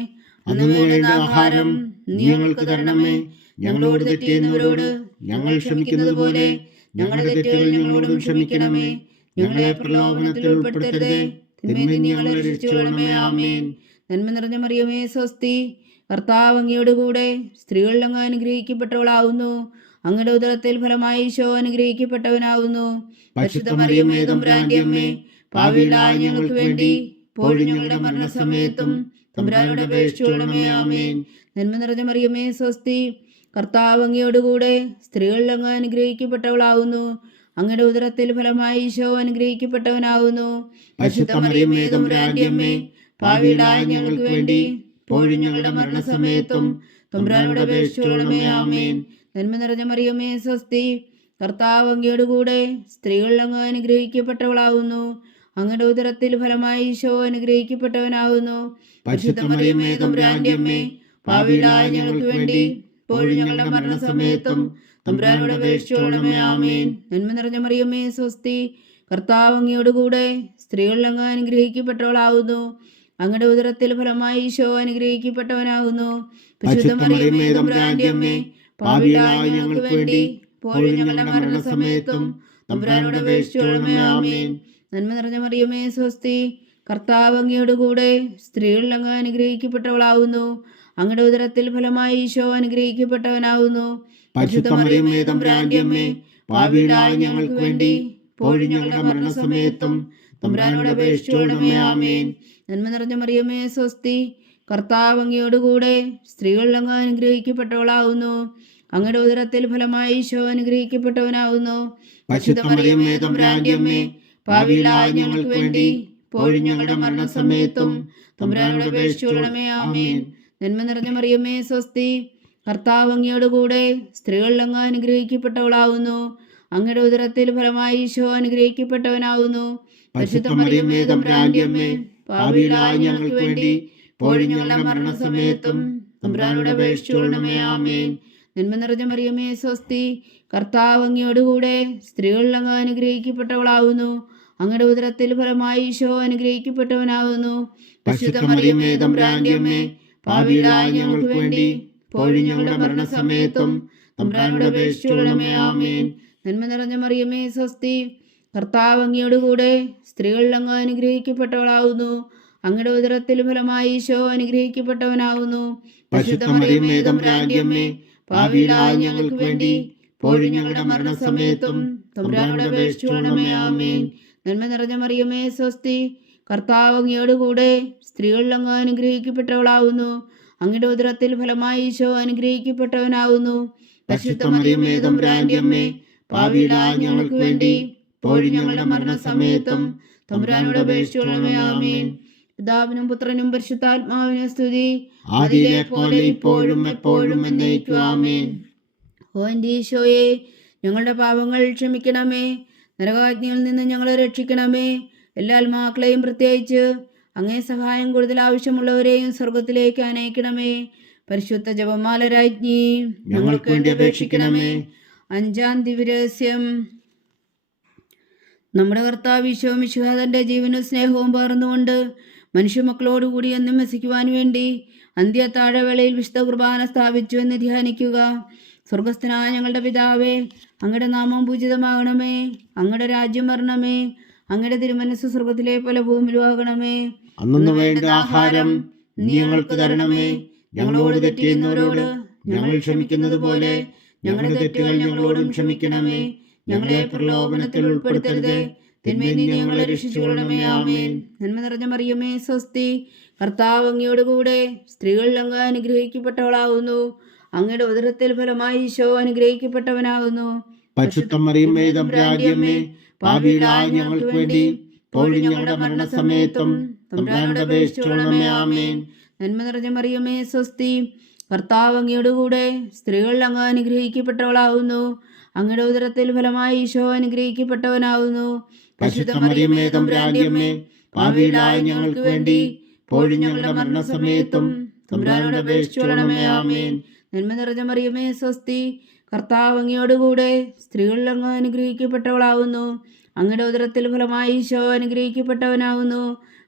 അന്നു വേണ്ട ആഹാരം നീ ഞങ്ങൾക്ക് തരണമേ. ഞങ്ങളോട് തെറ്റ് ചെയ്യുന്നവരോട് ഞങ്ങൾ ക്ഷമിക്കുന്നത് പോലെ ഞങ്ങളുടെ തെറ്റുകൾ ഞങ്ങളോടും ക്ഷമിക്കണമേ. ഞങ്ങളെ പ്രലോഭനത്തിൽ ഉൾപ്പെടുത്തരുതേ, തിന്മയിൽ നിന്ന് ഞങ്ങളെ രക്ഷിച്ചുകൊള്ളണമേ. ആമേൻ. നന്മ നിറഞ്ഞ മറിയമേ, സ്വസ്തി. കർത്താവ് അങ്ങയോടുകൂടെ സ്ത്രീകളിൽ അങ്ങ് അനുഗ്രഹിക്കപ്പെട്ടവളാവുന്നു. അങ്ങയുടെ ഉദരത്തിൽ ഫലമായി ഈശോ അനുഗ്രഹിക്കപ്പെട്ടവനാവുന്നു. പരിശുദ്ധ മറിയമേ, തമ്പുരാന്റെ അമ്മേ, പാപികളായ ഞങ്ങൾക്ക് വേണ്ടി ഇപ്പോഴും ഞങ്ങളുടെ മരണസമയത്തും തമ്പുരാനോട് അപേക്ഷിച്ചുകൊള്ളണമേ. ആമേൻ. നന്മ നിറഞ്ഞ മറിയമേ, സ്വസ്തി. കർത്താവ് അങ്ങയോടുകൂടെ സ്ത്രീകളിൽ അങ്ങ് അനുഗ്രഹിക്കപ്പെട്ടവളാവുന്നു. അങ്ങയുടെ ഉദരത്തിൽ ഫലമായി ഈശോ അനുഗ്രഹിക്കപ്പെട്ടവനാവുന്നു. പരിശുദ്ധ മറിയമേ, തമ്പുരാന്റെ അമ്മേ, പാപികളായ ഞങ്ങൾക്ക് വേണ്ടി ഇപ്പോഴും ഞങ്ങളുടെ മരണസമയത്തും തമ്പുരാനോട് അപേക്ഷിച്ചുകൊള്ളണമേ. ആമേൻ. നന്മ നിറഞ്ഞ മറിയമേ, സ്വസ്തി. കർത്താവ് അങ്ങയോടുകൂടെ സ്ത്രീകളിൽ അങ്ങ് അനുഗ്രഹിക്കപ്പെട്ടവളാവുന്നു. അങ്ങയുടെ ഉദരത്തിൽ ഫലമായി ഈശോ അനുഗ്രഹിക്കപ്പെട്ടവനാവുന്നു. പരിശുദ്ധ മറിയമേ, തമ്പുരാന്റെ അമ്മേ, പാപികളായ ഞങ്ങൾക്ക് വേണ്ടി ഇപ്പോഴും ഞങ്ങളുടെ മരണസമയത്തും തമ്പുരാനോട് അപേക്ഷിച്ചുകൊള്ളണമേ. ആമേൻ. നന്മ നിറഞ്ഞ മറിയമേ, സ്വസ്തി. കർത്താവ് അങ്ങയോടുകൂടെ സ്ത്രീകളിൽ അങ്ങ് അനുഗ്രഹിക്കപ്പെട്ടവളാവുന്നു. അങ്ങയുടെ ഉദരത്തിൽ ഫലമായി ഈശോ അനുഗ്രഹിക്കപ്പെട്ടവനാവുന്നു. പരിശുദ്ധ മറിയമേ, തമ്പുരാന്റെ അമ്മേ, പാപികളായ ഞങ്ങൾക്ക് വേണ്ടി ഇപ്പോഴും ഞങ്ങളുടെ മരണസമയത്തും തമ്പുരാനോട് അപേക്ഷിച്ചുകൊള്ളണമേ. ആമേൻ. നന്മ നിറഞ്ഞ മറിയമേ, സ്വസ്തി. കർത്താവ് അങ്ങയോടുകൂടെ സ്ത്രീകളിൽ അങ്ങ് അനുഗ്രഹിക്കപ്പെട്ടവളാവുന്നു. അങ്ങയുടെ ഉദരത്തിൽ ഫലമായി ഈശോ അനുഗ്രഹിക്കപ്പെട്ടവനാവുന്നു. പരിശുദ്ധ മറിയമേ, തമ്പുരാന്റെ അമ്മേ, പാപികളായ ഞങ്ങൾക്ക് വേണ്ടി ഇപ്പോഴും ഞങ്ങളുടെ മരണസമയത്തും തമ്പുരാനോട് അപേക്ഷിച്ചുകൊള്ളണമേ. ആമേൻ. നന്മ നിറഞ്ഞ മറിയമേ, സ്വസ്തി. കർത്താവ് അങ്ങയോടുകൂടെ സ്ത്രീകളിൽ അങ്ങ് അനുഗ്രഹിക്കപ്പെട്ടവളാവുന്നു. അങ്ങയുടെ ഉദരത്തിൽ ഫലമായി ഈശോ അനുഗ്രഹിക്കപ്പെട്ടവനാവുന്നു. പരിശുദ്ധ മറിയമേ, തമ്പുരാന്റെ അമ്മേ, പാപികളായ ഞങ്ങൾക്ക് വേണ്ടി ഇപ്പോഴും ഞങ്ങളുടെ മരണസമയത്തും തമ്പുരാനോട് അപേക്ഷിച്ചുകൊള്ളണമേ. ആമേൻ. നന്മ നിറഞ്ഞ മറിയമേ, സ്വസ്തി. കർത്താവ് അങ്ങയോടുകൂടെ സ്ത്രീകളിൽ അങ്ങ് അനുഗ്രഹിക്കപ്പെട്ടവളാവുന്നു. അങ്ങയുടെ ഉദരത്തിൽ ഫലമായി ഈശോ അനുഗ്രഹിക്കപ്പെട്ടവനാവുന്നു. പരിശുദ്ധ മറിയമേ, തമ്പുരാന്റെ അമ്മേ, പാപികളായ ഞങ്ങൾക്ക് വേണ്ടി ഇപ്പോഴും ഞങ്ങളുടെ മരണസമയത്തും തമ്പുരാനോട് അപേക്ഷിച്ചുകൊള്ളണമേ. ആമേൻ. നന്മ നിറഞ്ഞ മറിയമേ, സ്വസ്തി. കർത്താവ് അങ്ങയോടുകൂടെ സ്ത്രീകളിൽ അങ്ങ് അനുഗ്രഹിക്കപ്പെട്ടവളാവുന്നു. അങ്ങയുടെ ഉദരത്തിൽ ഫലമായി ഈശോ അനുഗ്രഹിക്കപ്പെട്ടവനാവുന്നു. പരിശുദ്ധ മറിയമേ, തമ്പുരാന്റെ അമ്മേ, പാപികളായ ഞങ്ങൾക്ക് വേണ്ടി ഇപ്പോഴും ഞങ്ങളുടെ മരണസമയത്തും തമ്പുരാനോട് അപേക്ഷിച്ചുകൊള്ളണമേ. ആമേൻ. നന്മ നിറഞ്ഞ മറിയമേ, സ്വസ്തി. കർത്താവ് അങ്ങയോടുകൂടെ സ്ത്രീകളിൽ അങ്ങ് അനുഗ്രഹിക്കപ്പെട്ടവളാവുന്നു. അങ്ങയുടെ ഉദരത്തിൽ ഫലമായി ഈശോ അനുഗ്രഹിക്കപ്പെട്ടവനാവുന്നു. പരിശുദ്ധ മറിയമേ, തമ്പുരാന്റെ അമ്മേ, പാപികളായ ഞങ്ങൾക്ക് വേണ്ടി ഇപ്പോഴും ഞങ്ങളുടെ മരണസമയത്തും തമ്പുരാനോട് അപേക്ഷിച്ചുകൊള്ളണമേ. ആമേൻ. നന്മ നിറഞ്ഞ മറിയമേ, സ്വസ്തി. കർത്താവ് അങ്ങയോടുകൂടെ സ്ത്രീകളിൽ അങ്ങ് അനുഗ്രഹിക്കപ്പെട്ടവളാവുന്നു. അങ്ങയുടെ ഉദരത്തിൽ ഫലമായി ഈശോ അനുഗ്രഹിക്കപ്പെട്ടവനാവുന്നു. പരിശുദ്ധ മറിയമേ, തമ്പുരാന്റെ അമ്മേ, പാപികളായ ഞങ്ങൾക്ക് വേണ്ടി ഇപ്പോഴും ഞങ്ങളുടെ മരണസമയത്തും തമ്പുരാനോട് അപേക്ഷിച്ചുകൊള്ളണമേ. ആമേൻ. പിതാവിനും പുത്രനും പരിശുദ്ധാത്മാവിനും സ്തുതി, അതിലെ പോലെ ഇപ്പോഴും എപ്പോഴും എന്നേക്കും. ആമേൻ. ഓ എൻ്റെ ഈശോയെ, ഞങ്ങളുടെ പാപങ്ങൾ ക്ഷമിക്കണമേ. നരകാഗ്നിയിൽ നിന്ന് ഞങ്ങളെ രക്ഷിക്കണമേ. എല്ലാ ആത്മാക്കളെയും പ്രത്യേകിച്ച് അങ്ങേ സഹായം കൂടുതൽ ആവശ്യമുള്ളവരെയും സ്വർഗത്തിലേക്ക് അനയിക്കണമേ. പരിശുദ്ധ ജപമാല രാജ്ഞി, ഞങ്ങൾക്ക് വേണ്ടി അപേക്ഷിക്കണമേ. 5-ാം ദിവ്യരഹസ്യം. നമ്മുടെ കർത്താവ് ഈശോ മിശിഹാ തൻ്റെ ജീവനും സ്നേഹവും പകർന്നുകൊണ്ട് മനുഷ്യമക്കളോടുകൂടി എന്നും വസിക്കുവാൻ വേണ്ടി അന്ത്യത്താഴവേളയിൽ വിശുദ്ധ കുർബാന സ്ഥാപിച്ചു എന്ന് ധ്യാനിക്കുക. സ്വർഗസ്ഥനായ ഞങ്ങളുടെ പിതാവേ, അങ്ങയുടെ നാമം പൂജിതമാകണമേ. അങ്ങയുടെ രാജ്യം വരണമേ. അങ്ങയുടെ തിരുമനസ്സ് സ്വർഗത്തിലെ പോലെ ഭൂമിയിലും ആകണമേ. അന്നു വേണ്ട ആഹാരം നീ ഞങ്ങൾക്ക് തരണമേ. ഞങ്ങളോട് തെറ്റ് ചെയ്യുന്നവരോട് ഞങ്ങൾ ക്ഷമിക്കുന്നത് പോലെ ഞങ്ങളുടെ തെറ്റുകൾ ഞങ്ങളോടും ക്ഷമിക്കണമേ. ഞങ്ങളെ പ്രലോഭനത്തിൽ ഉൾപ്പെടുത്തരുതേ, തിന്മയിൽ നിന്ന് ഞങ്ങളെ രക്ഷിച്ചുകൊള്ളണമേ. ആമേൻ. നന്മ നിറഞ്ഞ മറിയമേ സ്വസ്തി, കർത്താവ് അങ്ങയോടുകൂടെ സ്ത്രീകളിൽ അങ്ങ് അനുഗ്രഹിക്കപ്പെട്ടവളാകുന്നു. അങ്ങയുടെ ഉദരത്തിൽ ഫലമായി ഈശോ അനുഗ്രഹിക്കപ്പെട്ടവനാകുന്നു. പരിശുദ്ധ മറിയമേ തമ്പുരാന്റെ അമ്മേ, പാപികളായ ഞങ്ങൾക്ക് വേണ്ടി ഇപ്പോഴും ഞങ്ങളുടെ മരണസമയത്തും തമ്പുരാനോട് അപേക്ഷിച്ചുകൊള്ളണമേ. ആമേൻ. നന്മ നിറഞ്ഞ മറിയമേ സ്വസ്തി, കർത്താവ് അങ്ങയോടുകൂടെ സ്ത്രീകളിൽ അങ്ങ് അനുഗ്രഹിക്കപ്പെട്ടവളാകുന്നു. അങ്ങയുടെ ഉദരത്തിൽ ഫലമായി ഈശോ അനുഗ്രഹിക്കപ്പെട്ടവനാകുന്നു. പരിശുദ്ധ മറിയമേ തമ്പുരാന്റെ അമ്മേ, പാപികളായ ഞങ്ങൾക്ക് വേണ്ടി ഇപ്പോഴും ഞങ്ങളുടെ മരണസമയത്തും തമ്പുരാനോട് അപേക്ഷിച്ചുകൊള്ളണമേ. ആമേൻ. നന്മ നിറഞ്ഞ മറിയമേ സ്വസ്തി, കർത്താവ് അങ്ങയോടുകൂടെ സ്ത്രീകളിൽ അങ്ങ് അനുഗ്രഹിക്കപ്പെട്ടവളാകുന്നു. അങ്ങയുടെ ഉദരത്തിൽ ഫലമായി ഈശോ അനുഗ്രഹിക്കപ്പെട്ടവനാകുന്നു.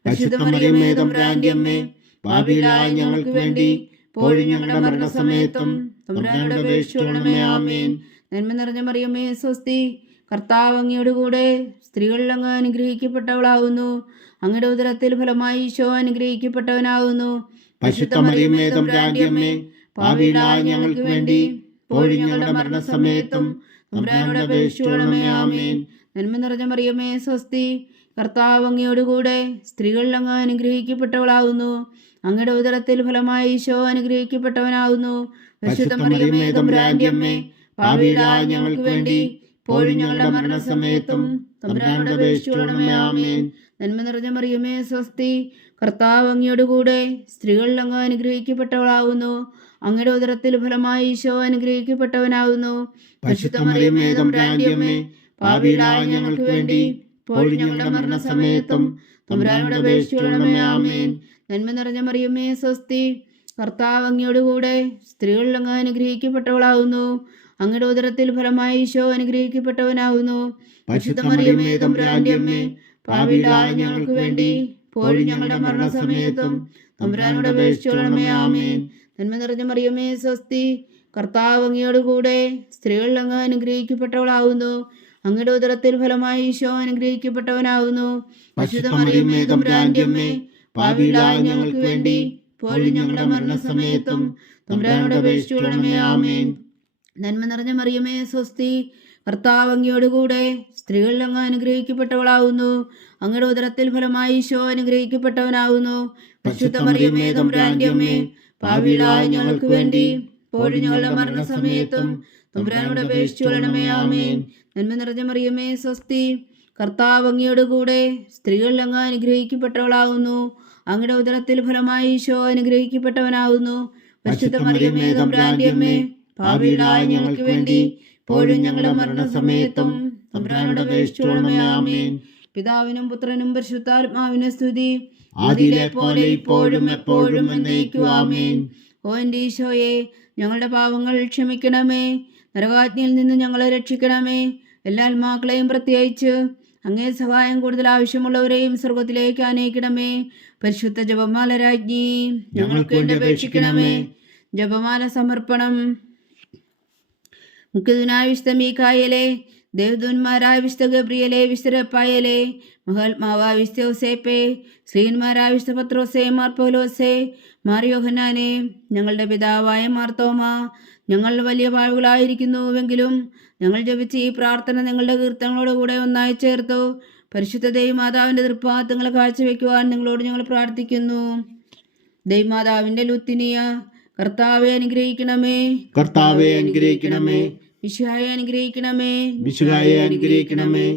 പരിശുദ്ധ മറിയമേ തമ്പുരാന്റെ അമ്മേ, പാപികളായ ഞങ്ങൾക്ക് വേണ്ടി ഇപ്പോഴും ഞങ്ങളുടെ മരണസമയത്തും തമ്പുരാനോട് അപേക്ഷിച്ചുകൊള്ളണമേ. ആമേൻ. നന്മ നിറഞ്ഞ മറിയമേ സ്വസ്തി, കർത്താവ് അങ്ങയോടുകൂടെ സ്ത്രീകളിൽ അങ്ങ് അനുഗ്രഹിക്കപ്പെട്ടവളാകുന്നു. അങ്ങയുടെ ഉദരത്തിൽ ഫലമായി ഈശോ അനുഗ്രഹിക്കപ്പെട്ടവനാകുന്നു. പരിശുദ്ധ മറിയമേ തമ്പുരാന്റെ അമ്മേ, പാപികളായ ഞങ്ങൾക്ക് വേണ്ടി ഇപ്പോഴും ഞങ്ങളുടെ മരണസമയത്തും തമ്പുരാനോട് അപേക്ഷിച്ചുകൊള്ളണമേ. ആമേൻ. നന്മ നിറഞ്ഞ മറിയമേ സ്വസ്തി, കർത്താവ് അങ്ങയോടുകൂടെ സ്ത്രീകളിൽ അങ്ങ് അനുഗ്രഹിക്കപ്പെട്ടവളാകുന്നു. അങ്ങയുടെ ഉദരത്തിൽ ഫലമായി ഈശോ അനുഗ്രഹിക്കപ്പെട്ടവനാകുന്നു. പരിശുദ്ധ മറിയമേ തമ്പുരാന്റെ അമ്മേ, പാപികളായ ഞങ്ങൾക്ക് വേണ്ടി ഇപ്പോഴും ഞങ്ങളുടെ മരണസമയത്തും തമ്പുരാനോട് അപേക്ഷിച്ചുകൊള്ളണമേ. ആമേൻ. നന്മ നിറഞ്ഞ മറിയമേ സ്വസ്തി, കർത്താവ് അങ്ങയോടുകൂടെ സ്ത്രീകളിൽ അങ്ങ് അനുഗ്രഹിക്കപ്പെട്ടവളാകുന്നു. അങ്ങയുടെ ഉദരത്തിൽ ഫലമായി ഈശോ അനുഗ്രഹിക്കപ്പെട്ടവനാകുന്നു. പരിശുദ്ധ മറിയമേ തമ്പുരാന്റെ അമ്മേ, പാപികളായ ഞങ്ങൾക്ക് വേണ്ടി ഇപ്പോഴും ഞങ്ങളുടെ മരണസമയത്തും തമ്പുരാനോട് അപേക്ഷിച്ചുകൊള്ളണമേ. ആമേൻ. നന്മ നിറഞ്ഞ മറിയമേ സ്വസ്തി, കർത്താവ് അങ്ങയോടുകൂടെ സ്ത്രീകളിൽ അങ്ങ് അനുഗ്രഹിക്കപ്പെട്ടവളാകുന്നു. അങ്ങയുടെ ഉദരത്തിൽ ഫലമായി ഈശോ അനുഗ്രഹിക്കപ്പെട്ടവനാകുന്നു. പരിശുദ്ധ മറിയമേ തമ്പുരാന്റെ അമ്മേ, പാപികളായ ഞങ്ങൾക്ക് വേണ്ടി ഇപ്പോഴും ഞങ്ങളുടെ മരണസമയത്തും തമ്പുരാനോട് അപേക്ഷിച്ചുകൊള്ളണമേ. ആമേൻ. നന്മ നിറഞ്ഞ മറിയമേ സ്വസ്തി, കർത്താവ് അങ്ങയോടുകൂടെ സ്ത്രീകളിൽ അങ്ങ് അനുഗ്രഹിക്കപ്പെട്ടവളാകുന്നു. അങ്ങയുടെ ഉദരത്തിൽ ഫലമായി ഈശോ അനുഗ്രഹിക്കപ്പെട്ടവനാകുന്നു. പരിശുദ്ധ മറിയമേ തമ്പുരാന്റെ അമ്മേ, പാപികളായ ഞങ്ങൾക്ക് വേണ്ടി ഇപ്പോഴും ഞങ്ങളുടെ മരണസമയത്തും തമ്പുരാനോട് അപേക്ഷിച്ചുകൊള്ളണമേ. ആമേൻ. നന്മ നിറഞ്ഞ മറിയമേ സ്വസ്തി, കർത്താവ് അങ്ങയോടുകൂടെ സ്ത്രീകളിൽ അങ്ങ് അനുഗ്രഹിക്കപ്പെട്ടവളാകുന്നു. അങ്ങയുടെ ഉദരത്തിൽ ഫലമായി ഈശോ അനുഗ്രഹിക്കപ്പെട്ടവനാകുന്നു. പരിശുദ്ധ മറിയമേ തമ്പുരാന്റെ അമ്മേ, പാപികളായ ഞങ്ങൾക്ക് വേണ്ടി ഇപ്പോഴും ഞങ്ങളുടെ മരണസമയത്തും തമ്പുരാനോട് അപേക്ഷിച്ചുകൊള്ളണമേ. ആമേൻ. നന്മ നിറഞ്ഞ മറിയമേ സ്വസ്തി, കർത്താവ് അങ്ങയോടുകൂടെ സ്ത്രീകളിൽ അങ്ങ് അനുഗ്രഹിക്കപ്പെട്ടവളാകുന്നു. അങ്ങയുടെ ഉദരത്തിൽ ഫലമായി ഈശോ അനുഗ്രഹിക്കപ്പെട്ടവനാകുന്നു. പരിശുദ്ധ മറിയമേ തമ്പുരാന്റെ അമ്മേ, പാപികളായ ഞങ്ങൾക്ക് വേണ്ടി ഇപ്പോഴും ഞങ്ങളുടെ മരണസമയത്തും തമ്പുരാനോട് അപേക്ഷിച്ചുകൊള്ളണമേ. ആമേൻ. പിതാവിനും പുത്രനും പരിശുദ്ധാത്മാവിനും സ്തുതി, ആദിയിലെ പോലെ ഇപ്പോഴും എപ്പോഴും എന്നേക്കും. ആമേൻ. ഓ എൻ്റെ ഈശോയെ, ഞങ്ങളുടെ പാവങ്ങൾ ക്ഷമിക്കണമേ. നരകാജ്ഞയിൽ നിന്ന് ഞങ്ങളെ രക്ഷിക്കണമേ. എല്ലാ ആത്മാക്കളെയും പ്രത്യേകിച്ച് അങ്ങേ സഹായം കൂടുതൽ ആവശ്യമുള്ളവരെയും സ്വർഗത്തിലേക്ക് ആനയിക്കണമേ. പരിശുദ്ധ ജപമാല രാജ്ഞി, ഞങ്ങൾക്ക് വേണ്ടി അപേക്ഷിക്കണമേ. ജപമാല സമർപ്പണം. മുഖ്യദൂനായ വിശുദ്ധ മീഖായേലേ, ദേവദൂന്മാരായ വിശുദ്ധ ഗബ്രിയേലേ, വിശുദ്ധ റഫായേലേ, മഹാത്മാവായ വിശുദ്ധ യോസേപ്പേ, ശ്രീന്മാരായ വിശുദ്ധ പത്രോസേ, മാർ പൗലോസേ, മാർ യോഹന്നാനേ, ഞങ്ങളുടെ പിതാവായ മാർത്തോമ, ഞങ്ങൾ വലിയ പാവകളായിരിക്കുന്നുവെങ്കിലും ഞങ്ങൾ ജപിച്ച ഈ പ്രാർത്ഥന നിങ്ങളുടെ കീർത്തനങ്ങളോടുകൂടെ ഒന്നായി ചേർത്തു പരിശുദ്ധ ദൈവമാതാവിൻ്റെ തൃപ്പാദങ്ങൾ കാഴ്ചവെക്കുവാൻ നിങ്ങളോട് ഞങ്ങൾ പ്രാർത്ഥിക്കുന്നു. ദൈവമാതാവിൻ്റെ ലുത്തിനിയ, കർത്താവെ അനുഗ്രഹിക്കണമേ. കർത്താവെ അനുഗ്രഹിക്കണമേ. മിശിഹായെ അനുഗ്രഹിക്കണമേ. മിശിഹായെ അനുഗ്രഹിക്കണമേ.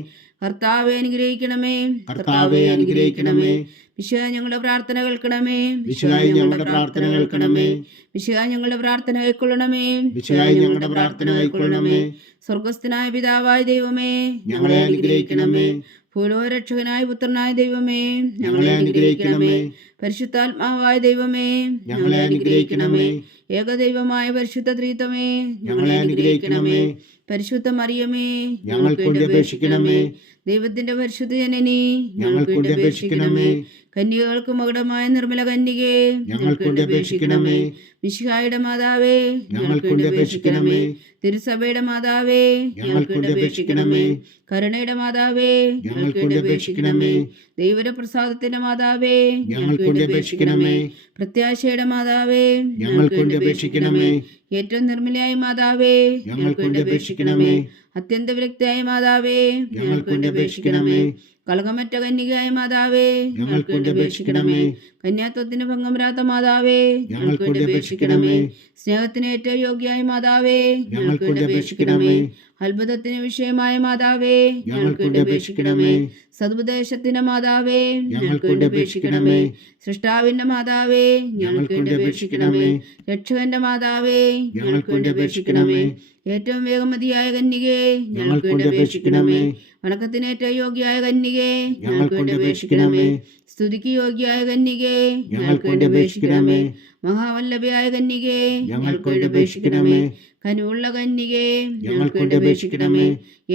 കർത്താവെ അനുഗ്രഹിക്കണമേ. കർത്താവെ അനുഗ്രഹിക്കണമേ. മിശിഹാ ഞങ്ങളുടെ പ്രാർത്ഥന കേൾക്കണമേ. മിശിഹായെ ഞങ്ങളുടെ പ്രാർത്ഥന കേൾക്കണമേ. മിശിഹാ ഞങ്ങളുടെ പ്രാർത്ഥന കൈക്കൊള്ളണമേ. മിശിഹായെ ഞങ്ങളുടെ പ്രാർത്ഥന കൈക്കൊള്ളണമേ. സ്വർഗസ്ഥനായ പിതാവായ ദൈവമേ, ഞങ്ങളെ അനുഗ്രഹിക്കണമേ. ഭൂലോകരക്ഷകനായ പുത്രനായ ദൈവമേ, ഞങ്ങളെ അനുഗ്രഹിക്കണമേ. പരിശുദ്ധാത്മാവായ ദൈവമേ, ഞങ്ങളെ അനുഗ്രഹിക്കണമേ. ഏകദൈവമായ പരിശുദ്ധ ത്രിത്വമേ, ഞങ്ങളെ അനുഗ്രഹിക്കണമേ. പരിശുദ്ധ മറിയമേ, ഞങ്ങൾക്ക് വേണ്ടി അപേക്ഷിക്കണമേ. ദൈവത്തിന്റെ പരിശുദ്ധ ജനനി, ഞങ്ങൾക്ക് വേണ്ടി അപേക്ഷിക്കണമേ. കന്യകൾക്ക് മകുടമായ നിർമ്മല കന്യകേ, ഞങ്ങൾക്ക് വേണ്ടി അപേക്ഷിക്കണമേ. മിശിഹായുടെ മാതാവേ, ഞങ്ങൾക്ക് വേണ്ടി അപേക്ഷിക്കണമേ. തിരുസഭയുടെ മാതാവേ, ഞങ്ങൾക്ക് വേണ്ടി അപേക്ഷിക്കണമേ. കരുണയുടെ മാതാവേ, ഞങ്ങൾക്ക് വേണ്ടി അപേക്ഷിക്കണമേ. ദൈവപ്രസാദത്തിന്റെ മാതാവേ, ഞങ്ങൾക്ക് വേണ്ടി അപേക്ഷിക്കണമേ. പ്രത്യാശയുടെ മാതാവേ, ഞങ്ങൾക്ക് വേണ്ടി അപേക്ഷിക്കണമേ. ഏറ്റവും നിർമ്മലയായ മാതാവേ, ഞങ്ങൾക്ക് വേണ്ടി അപേക്ഷിക്കണമേ. അത്യന്ത വിരക്തിയായ മാതാവേ, ഞങ്ങൾക്ക് വേണ്ടി അപേക്ഷിക്കണമേ. കളകമറ്റ കന്യകയായ മാതാവേ, ഞങ്ങൾക്ക് വേണ്ടി അപേക്ഷിക്കണമേ. കന്യാത്വത്തിന് ഭംഗം വരാത്ത മാതാവേ, ഞങ്ങൾക്ക് വേണ്ടി അപേക്ഷിക്കണമേ. സ്നേഹത്തിന് ഏറ്റവും യോഗ്യയായ മാതാവേ, ഞങ്ങൾക്ക് വേണ്ടി അപേക്ഷിക്കണമേ. അത്ഭുതത്തിന് വിഷയമായ മാതാവേ, ഞങ്ങൾക്ക് വേണ്ടി അപേക്ഷിക്കണമേ. സതുപദേശത്തിന്റെ മാതാവേ, ഞങ്ങൾക്ക് വേണ്ടി അപേക്ഷിക്കണമേ. സൃഷ്ടാവിന്റെ മാതാവേ, ഞങ്ങൾക്ക് വേണ്ടി അപേക്ഷിക്കണമേ. രക്ഷകന്റെ മാതാവേ, ഞങ്ങൾക്ക് വേണ്ടി അപേക്ഷിക്കണമേ. ഏറ്റവും വേഗമതിയായ കന്യകേ, ഞങ്ങൾക്ക് വേണ്ടി അപേക്ഷിക്കണമേ. വണക്കത്തിന് ഏറ്റവും യോഗ്യയായ കന്യകേ, ഞങ്ങൾക്ക് വേണ്ടി അപേക്ഷിക്കണമേ. സ്തുതിക്ക് യോഗ്യയായ കന്യകേ, ഞങ്ങൾക്ക് വേണ്ടി അപേക്ഷിക്കണമേ. മഹാവല്ലഭയായ കന്യകേ, ഞങ്ങൾക്ക് വേണ്ടി അപേക്ഷിക്കണമേ. കനിവുള്ള കന്യകേ, ഞങ്ങൾക്ക് വേണ്ടി അപേക്ഷിക്കണമേ.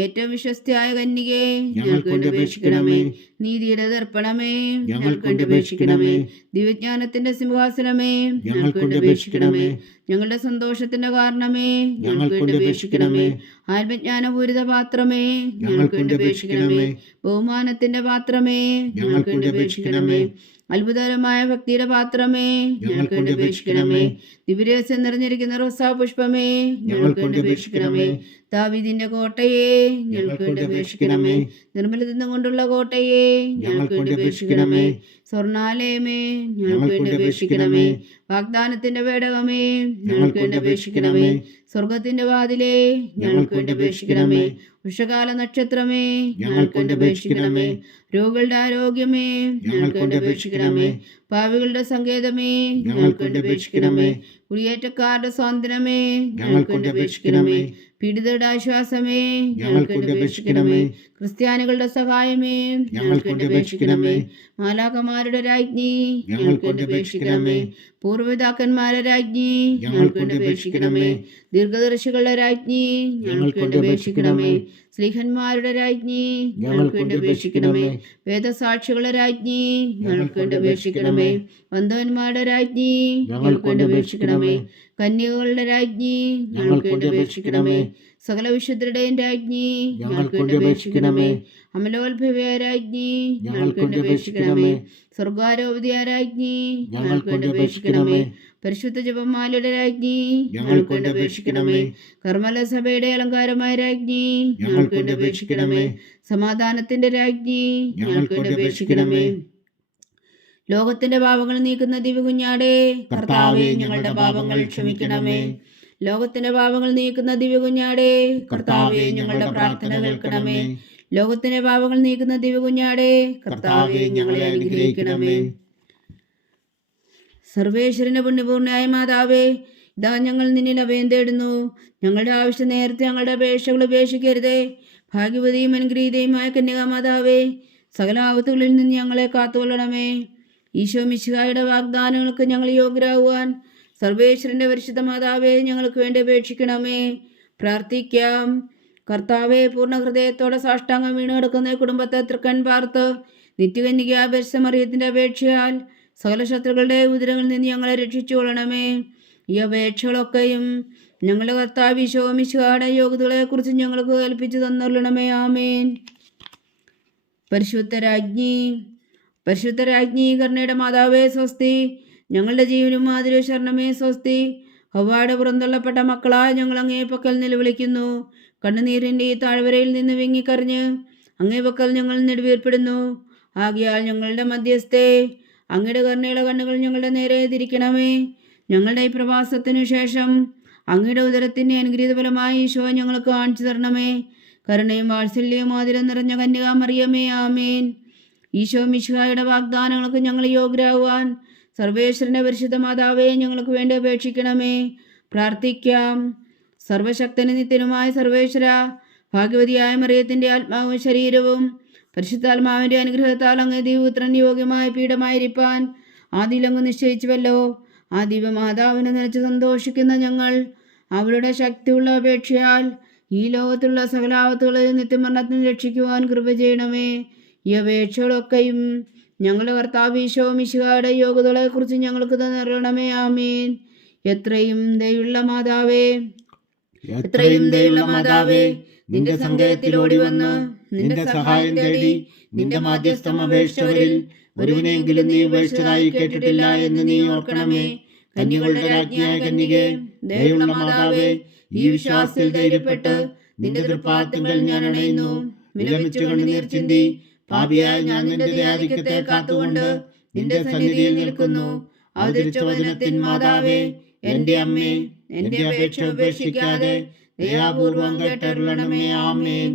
ഏറ്റവും വിശ്വസ്തയായ കന്യകേ, ഞങ്ങൾക്ക് വേണ്ടി അപേക്ഷിക്കണമേ. നീതിയുടെ ദർപ്പണമേ, ഞങ്ങൾക്ക് വേണ്ടി അപേക്ഷിക്കണമേ. ദിവ്യജ്ഞാനത്തിന്റെ സിംഹാസനമേ, ഞങ്ങൾക്ക് വേണ്ടി അപേക്ഷിക്കണമേ. ഞങ്ങളുടെ സന്തോഷത്തിന്റെ കാരണമേ, ഞങ്ങൾക്ക് വേണ്ടി അപേക്ഷിക്കണമേ. ആത്മജ്ഞാനപൂരിത പാത്രമേ, ഞങ്ങൾക്ക് വേണ്ടി അപേക്ഷിക്കണമേ. ബഹുമാനത്തിന്റെ പാത്രമേ, ഞങ്ങൾക്ക് വേണ്ടി അപേക്ഷിക്കണമേ. അത്ഭുതകരമായ ഭക്തിയുടെ പാത്രമേ, ഞങ്ങൾക്ക് വേണ്ടി അപേക്ഷിക്കണമേ. ദിവ്യരഹസ്യം നിറഞ്ഞിരിക്കുന്ന റോസാ പുഷ്പമേ, ഞങ്ങൾക്ക് വേണ്ടി അപേക്ഷിക്കണമേ. ദാവീദിന്റെ കോട്ടയെ, ഞങ്ങൾക്ക് വേണ്ടി അപേക്ഷിക്കണമേ. നിർമ്മലതം കൊണ്ടുള്ള കോട്ടയെ, ഞങ്ങൾക്ക് വേണ്ടി അപേക്ഷിക്കണമേ. സ്വർണാലയമേ, ഞങ്ങൾക്ക് വേണ്ടി അപേക്ഷിക്കണമേ. വാഗ്ദാനത്തിന്റെ പേടകമേ, ഞങ്ങൾക്ക് വേണ്ടി അപേക്ഷിക്കണമേ. സ്വർഗത്തിന്റെ വാതിലേ, ഞങ്ങൾക്ക് വേണ്ടി അപേക്ഷിക്കണമേ. ഉഷകാല നക്ഷത്രമേ, ഞങ്ങൾക്ക് വേണ്ടി അപേക്ഷിക്കണമേ. രോഗികളുടെ ആരോഗ്യമേ, ഞങ്ങൾക്ക് വേണ്ടി അപേക്ഷിക്കണമേ. പാവികളുടെ സങ്കേതമേ, ഞങ്ങൾക്ക് വേണ്ടി അപേക്ഷിക്കണമേ. കുടിയേറ്റക്കാരുടെ സ്വാതന്ത്ര്യമേ, ഞങ്ങൾക്ക് വേണ്ടി അപേക്ഷിക്കണമേ. പീഡിതരുടെ ആശ്വാസമേ, ഞങ്ങൾക്ക് വേണ്ടി അപേക്ഷിക്കണമേ. ക്രിസ്ത്യാനികളുടെ സഹായമേ, ഞങ്ങൾക്ക് വേണ്ടി അപേക്ഷിക്കണമേ. മാലാഖമാരുടെ രാജ്ഞി, ഞങ്ങൾക്ക് വേണ്ടി അപേക്ഷിക്കണമേ. പൂർവ്വപിതാക്കന്മാരുടെ രാജ്ഞി, ഞങ്ങൾക്ക് വേണ്ടി അപേക്ഷിക്കണമേ. ദീർഘദർശികളുടെ രാജ്ഞി, ഞങ്ങൾക്ക് വേണ്ടി അപേക്ഷിക്കണമേ. സ്ലീഹന്മാരുടെ രാജ്ഞി, ഞങ്ങൾക്ക് വേണ്ടി അപേക്ഷിക്കണമേ. വേദസാക്ഷികളുടെ രാജ്ഞി, ഞങ്ങൾക്ക് വേണ്ടി അപേക്ഷിക്കണമേ. വന്ധവന്മാരുടെ രാജ്ഞി, ഞങ്ങൾക്ക് വേണ്ടി അപേക്ഷിക്കണമേ. കന്യകകളുടെ രാജ്ഞി, ഞങ്ങൾക്ക് വേണ്ടി അപേക്ഷിക്കണമേ. സകല വിശുദ്ധരുടെയും രാജ്ഞി, ഞങ്ങൾക്ക് വേണ്ടി അപേക്ഷിക്കണമേ. അമലോത്ഭവയ രാജ്ഞി, ഞങ്ങൾക്ക് വേണ്ടി അപേക്ഷിക്കണമേ. സ്വർഗാരോപതിയ രാജ്ഞി, ഞങ്ങൾക്ക് വേണ്ടി അപേക്ഷിക്കണമേ. പരിശുദ്ധ ജപമാലയുടെ രാജ്ഞി, ഞങ്ങൾക്ക് വേണ്ടി അപേക്ഷിക്കണമേ. കർമ്മല സഭയുടെ അലങ്കാരമായ രാജ്ഞി, ഞങ്ങൾക്ക് വേണ്ടി അപേക്ഷിക്കണമേ. സമാധാനത്തിന്റെ രാജ്ഞി, ഞങ്ങൾക്ക് വേണ്ടി അപേക്ഷിക്കണമേ. ലോകത്തിന്റെ പാപങ്ങൾ നീക്കുന്ന ദിവ്യകുഞ്ഞാടേ, കർത്താവേ, ഞങ്ങളുടെ പാപങ്ങൾ ക്ഷമിക്കണമേ. ലോകത്തിന്റെ പാപങ്ങൾ നീക്കുന്ന ദിവ്യകുഞ്ഞാടേ, കർത്താവേ, ഞങ്ങളുടെ പ്രാർത്ഥന കേൾക്കണമേ. ലോകത്തിന്റെ പാപങ്ങൾ നീക്കുന്ന ദിവ്യകുഞ്ഞാടേ, കർത്താവേ, ഞങ്ങളെ അനുഗ്രഹിക്കണമേ. സർവേശ്വരന്റെ പുണ്യപൂർണ്ണയായ മാതാവേ, ഇതാ ഞങ്ങൾ നിന്നിൽ അഭയം തേടുന്നു. ഞങ്ങളുടെ ആവശ്യം നേരത്തെ ഞങ്ങളുടെ അപേക്ഷകൾ ഉപേക്ഷിക്കരുതേ. ഭാഗ്യവതിയും അനുഗ്രഹീതയുമായ കന്യകാമാതാവേ, സകല ആപത്തുകളിൽ നിന്ന് ഞങ്ങളെ കാത്തുകൊള്ളണമേ. ഈശോ മിശിഹായുടെ വാഗ്ദാനങ്ങൾക്ക് ഞങ്ങൾ യോഗ്യരാകുവാൻ സർവേശ്വരന്റെ പരിശുദ്ധ മാതാവേ, ഞങ്ങൾക്ക് വേണ്ടി അപേക്ഷിക്കണമേ. പ്രാർത്ഥിക്കാം. കർത്താവെ, പൂർണ്ണ ഹൃദയത്തോടെ സാഷ്ടാംഗം വീണ് കിടക്കുന്ന കുടുംബത്തെ തൃക്കൺ പാർത്ത് നിത്യകന്യക പരിശുദ്ധമറിയത്തിന്റെ അപേക്ഷയാൽ സകല ശത്രുക്കളുടെ ഉദരങ്ങളിൽ നിന്ന് ഞങ്ങളെ രക്ഷിച്ചു കൊള്ളണമേ. ഈ അപേക്ഷകളൊക്കെയും ഞങ്ങളുടെ കർത്താവ് ഈശോ മിശിഹായുടെ യോഗ്യതകളെക്കുറിച്ച് ഞങ്ങൾക്ക് കൽപ്പിച്ചു തന്നുകൊള്ളണമേ. ആമേൻ. പരിശുദ്ധ രാജ്ഞി കരുണയുടെ മാതാവേ സ്വസ്തി. ഞങ്ങളുടെ ജീവനും മാതിരി ശരണമേ സ്വസ്തി. ഹവ്വായുടെ പുറന്തള്ളപ്പെട്ട മക്കളായ ഞങ്ങൾ അങ്ങേ പക്കൽ നിലവിളിക്കുന്നു. കണ്ണുനീരിൻ്റെ ഈ താഴ്വരയിൽ നിന്ന് വിങ്ങിക്കറിഞ്ഞ് അങ്ങേ പക്കൽ ഞങ്ങൾ നെടുവീർപ്പെടുന്നു. ആകയാൽ ഞങ്ങളുടെ മധ്യസ്ഥേ, അങ്ങയുടെ കരുണയുള്ള കണ്ണുകൾ ഞങ്ങളുടെ നേരെ തിരിക്കണമേ. ഞങ്ങളുടെ ഈ പ്രവാസത്തിനു ശേഷം അങ്ങയുടെ ഉദരത്തിൻ്റെ അനുഗ്രഹീത ഫലമായി ഈശോ ഞങ്ങൾക്ക് കാണിച്ചു തരണമേ. കരുണയും വാത്സല്യവും ആദരം നിറഞ്ഞ കന്യകാമറിയമേ, ആമേൻ. ഈശോ മിശിഹായുടെ വാഗ്ദാനങ്ങൾക്ക് ഞങ്ങൾ യോഗ്യരാകുവാൻ സർവേശ്വരന്റെ പരിശുദ്ധ മാതാവേ, ഞങ്ങൾക്ക് വേണ്ടി അപേക്ഷിക്കണമേ. പ്രാർത്ഥിക്കാം. സർവശക്തന് നിത്യനുമായ സർവേശ്വര, ഭാഗ്യവതിയായ മറിയത്തിൻ്റെ ആത്മാവും ശരീരവും പരിശുദ്ധാത്മാവിൻ്റെ അനുഗ്രഹത്താൽ അങ്ങേ ദൈവപുത്രൻ യോഗ്യമായ പീഠമായിരിക്കാൻ ആദിയിലങ്ങ് നിശ്ചയിച്ചുവല്ലോ. ആ ദിവ്യമാതാവിനെ നനച്ച് സന്തോഷിക്കുന്ന ഞങ്ങൾ അവളുടെ ശക്തിയുള്ള അപേക്ഷയാൽ ഈ ലോകത്തുള്ള സകലാപത്തുകളിൽ നിത്യമരണത്തിന് രക്ഷിക്കുവാൻ കൃപ ചെയ്യണമേ. ഈ അപേക്ഷകളൊക്കെയും ഞങ്ങളുടെ കർത്താവ് ഈശോ മിശിഹായുടെ യോഗ്യതകളെ കുറിച്ച് ഞങ്ങൾക്ക് തന്നറിയണമേ. ആമീൻ. എത്രയും ദയുള്ള മാതാവേ, എത്രയും ദയുള്ള മാതാവേ, നിന്റെ സങ്കേതത്തിൽ ഓടി വന്ന് നിന്റെ സഹായം തേടി നിന്റെ മാധ്യസ്ഥം അപേക്ഷിച്ചവരിൽ ഒരുവനെങ്കിലും നീ ഉപേക്ഷിച്ചതായി കേട്ടിട്ടില്ല എന്ന് നീ ഓർക്കണമേ. കന്യകളുടെ രാജ്ഞിയായ കന്യകേ, ദയുള്ള മാതാവേ, ഈ വിശ്വാസത്തിൽ ധൈര്യപ്പെട്ട് നിന്റെ തൃപ്പാദങ്ങൾ ഞാൻ അണയുന്നു. വിലപിച്ചു കണ്ണുനീർ ചിന്തി പാപിയായ ഞാൻ നിന്റെ ദയാധിക്യത്തെ കാത്തുകൊണ്ട് നിന്റെ സന്നിധിയിൽ നിൽക്കുന്നു. അവതരിച്ച വചനത്തിൻ മാതാവേ, എന്റെ അമ്മേ, എന്റെ അപേക്ഷ ഉപേക്ഷിക്കാതെ ദയാപൂർവം കേട്ടരുളണമേ. ആമേൻ.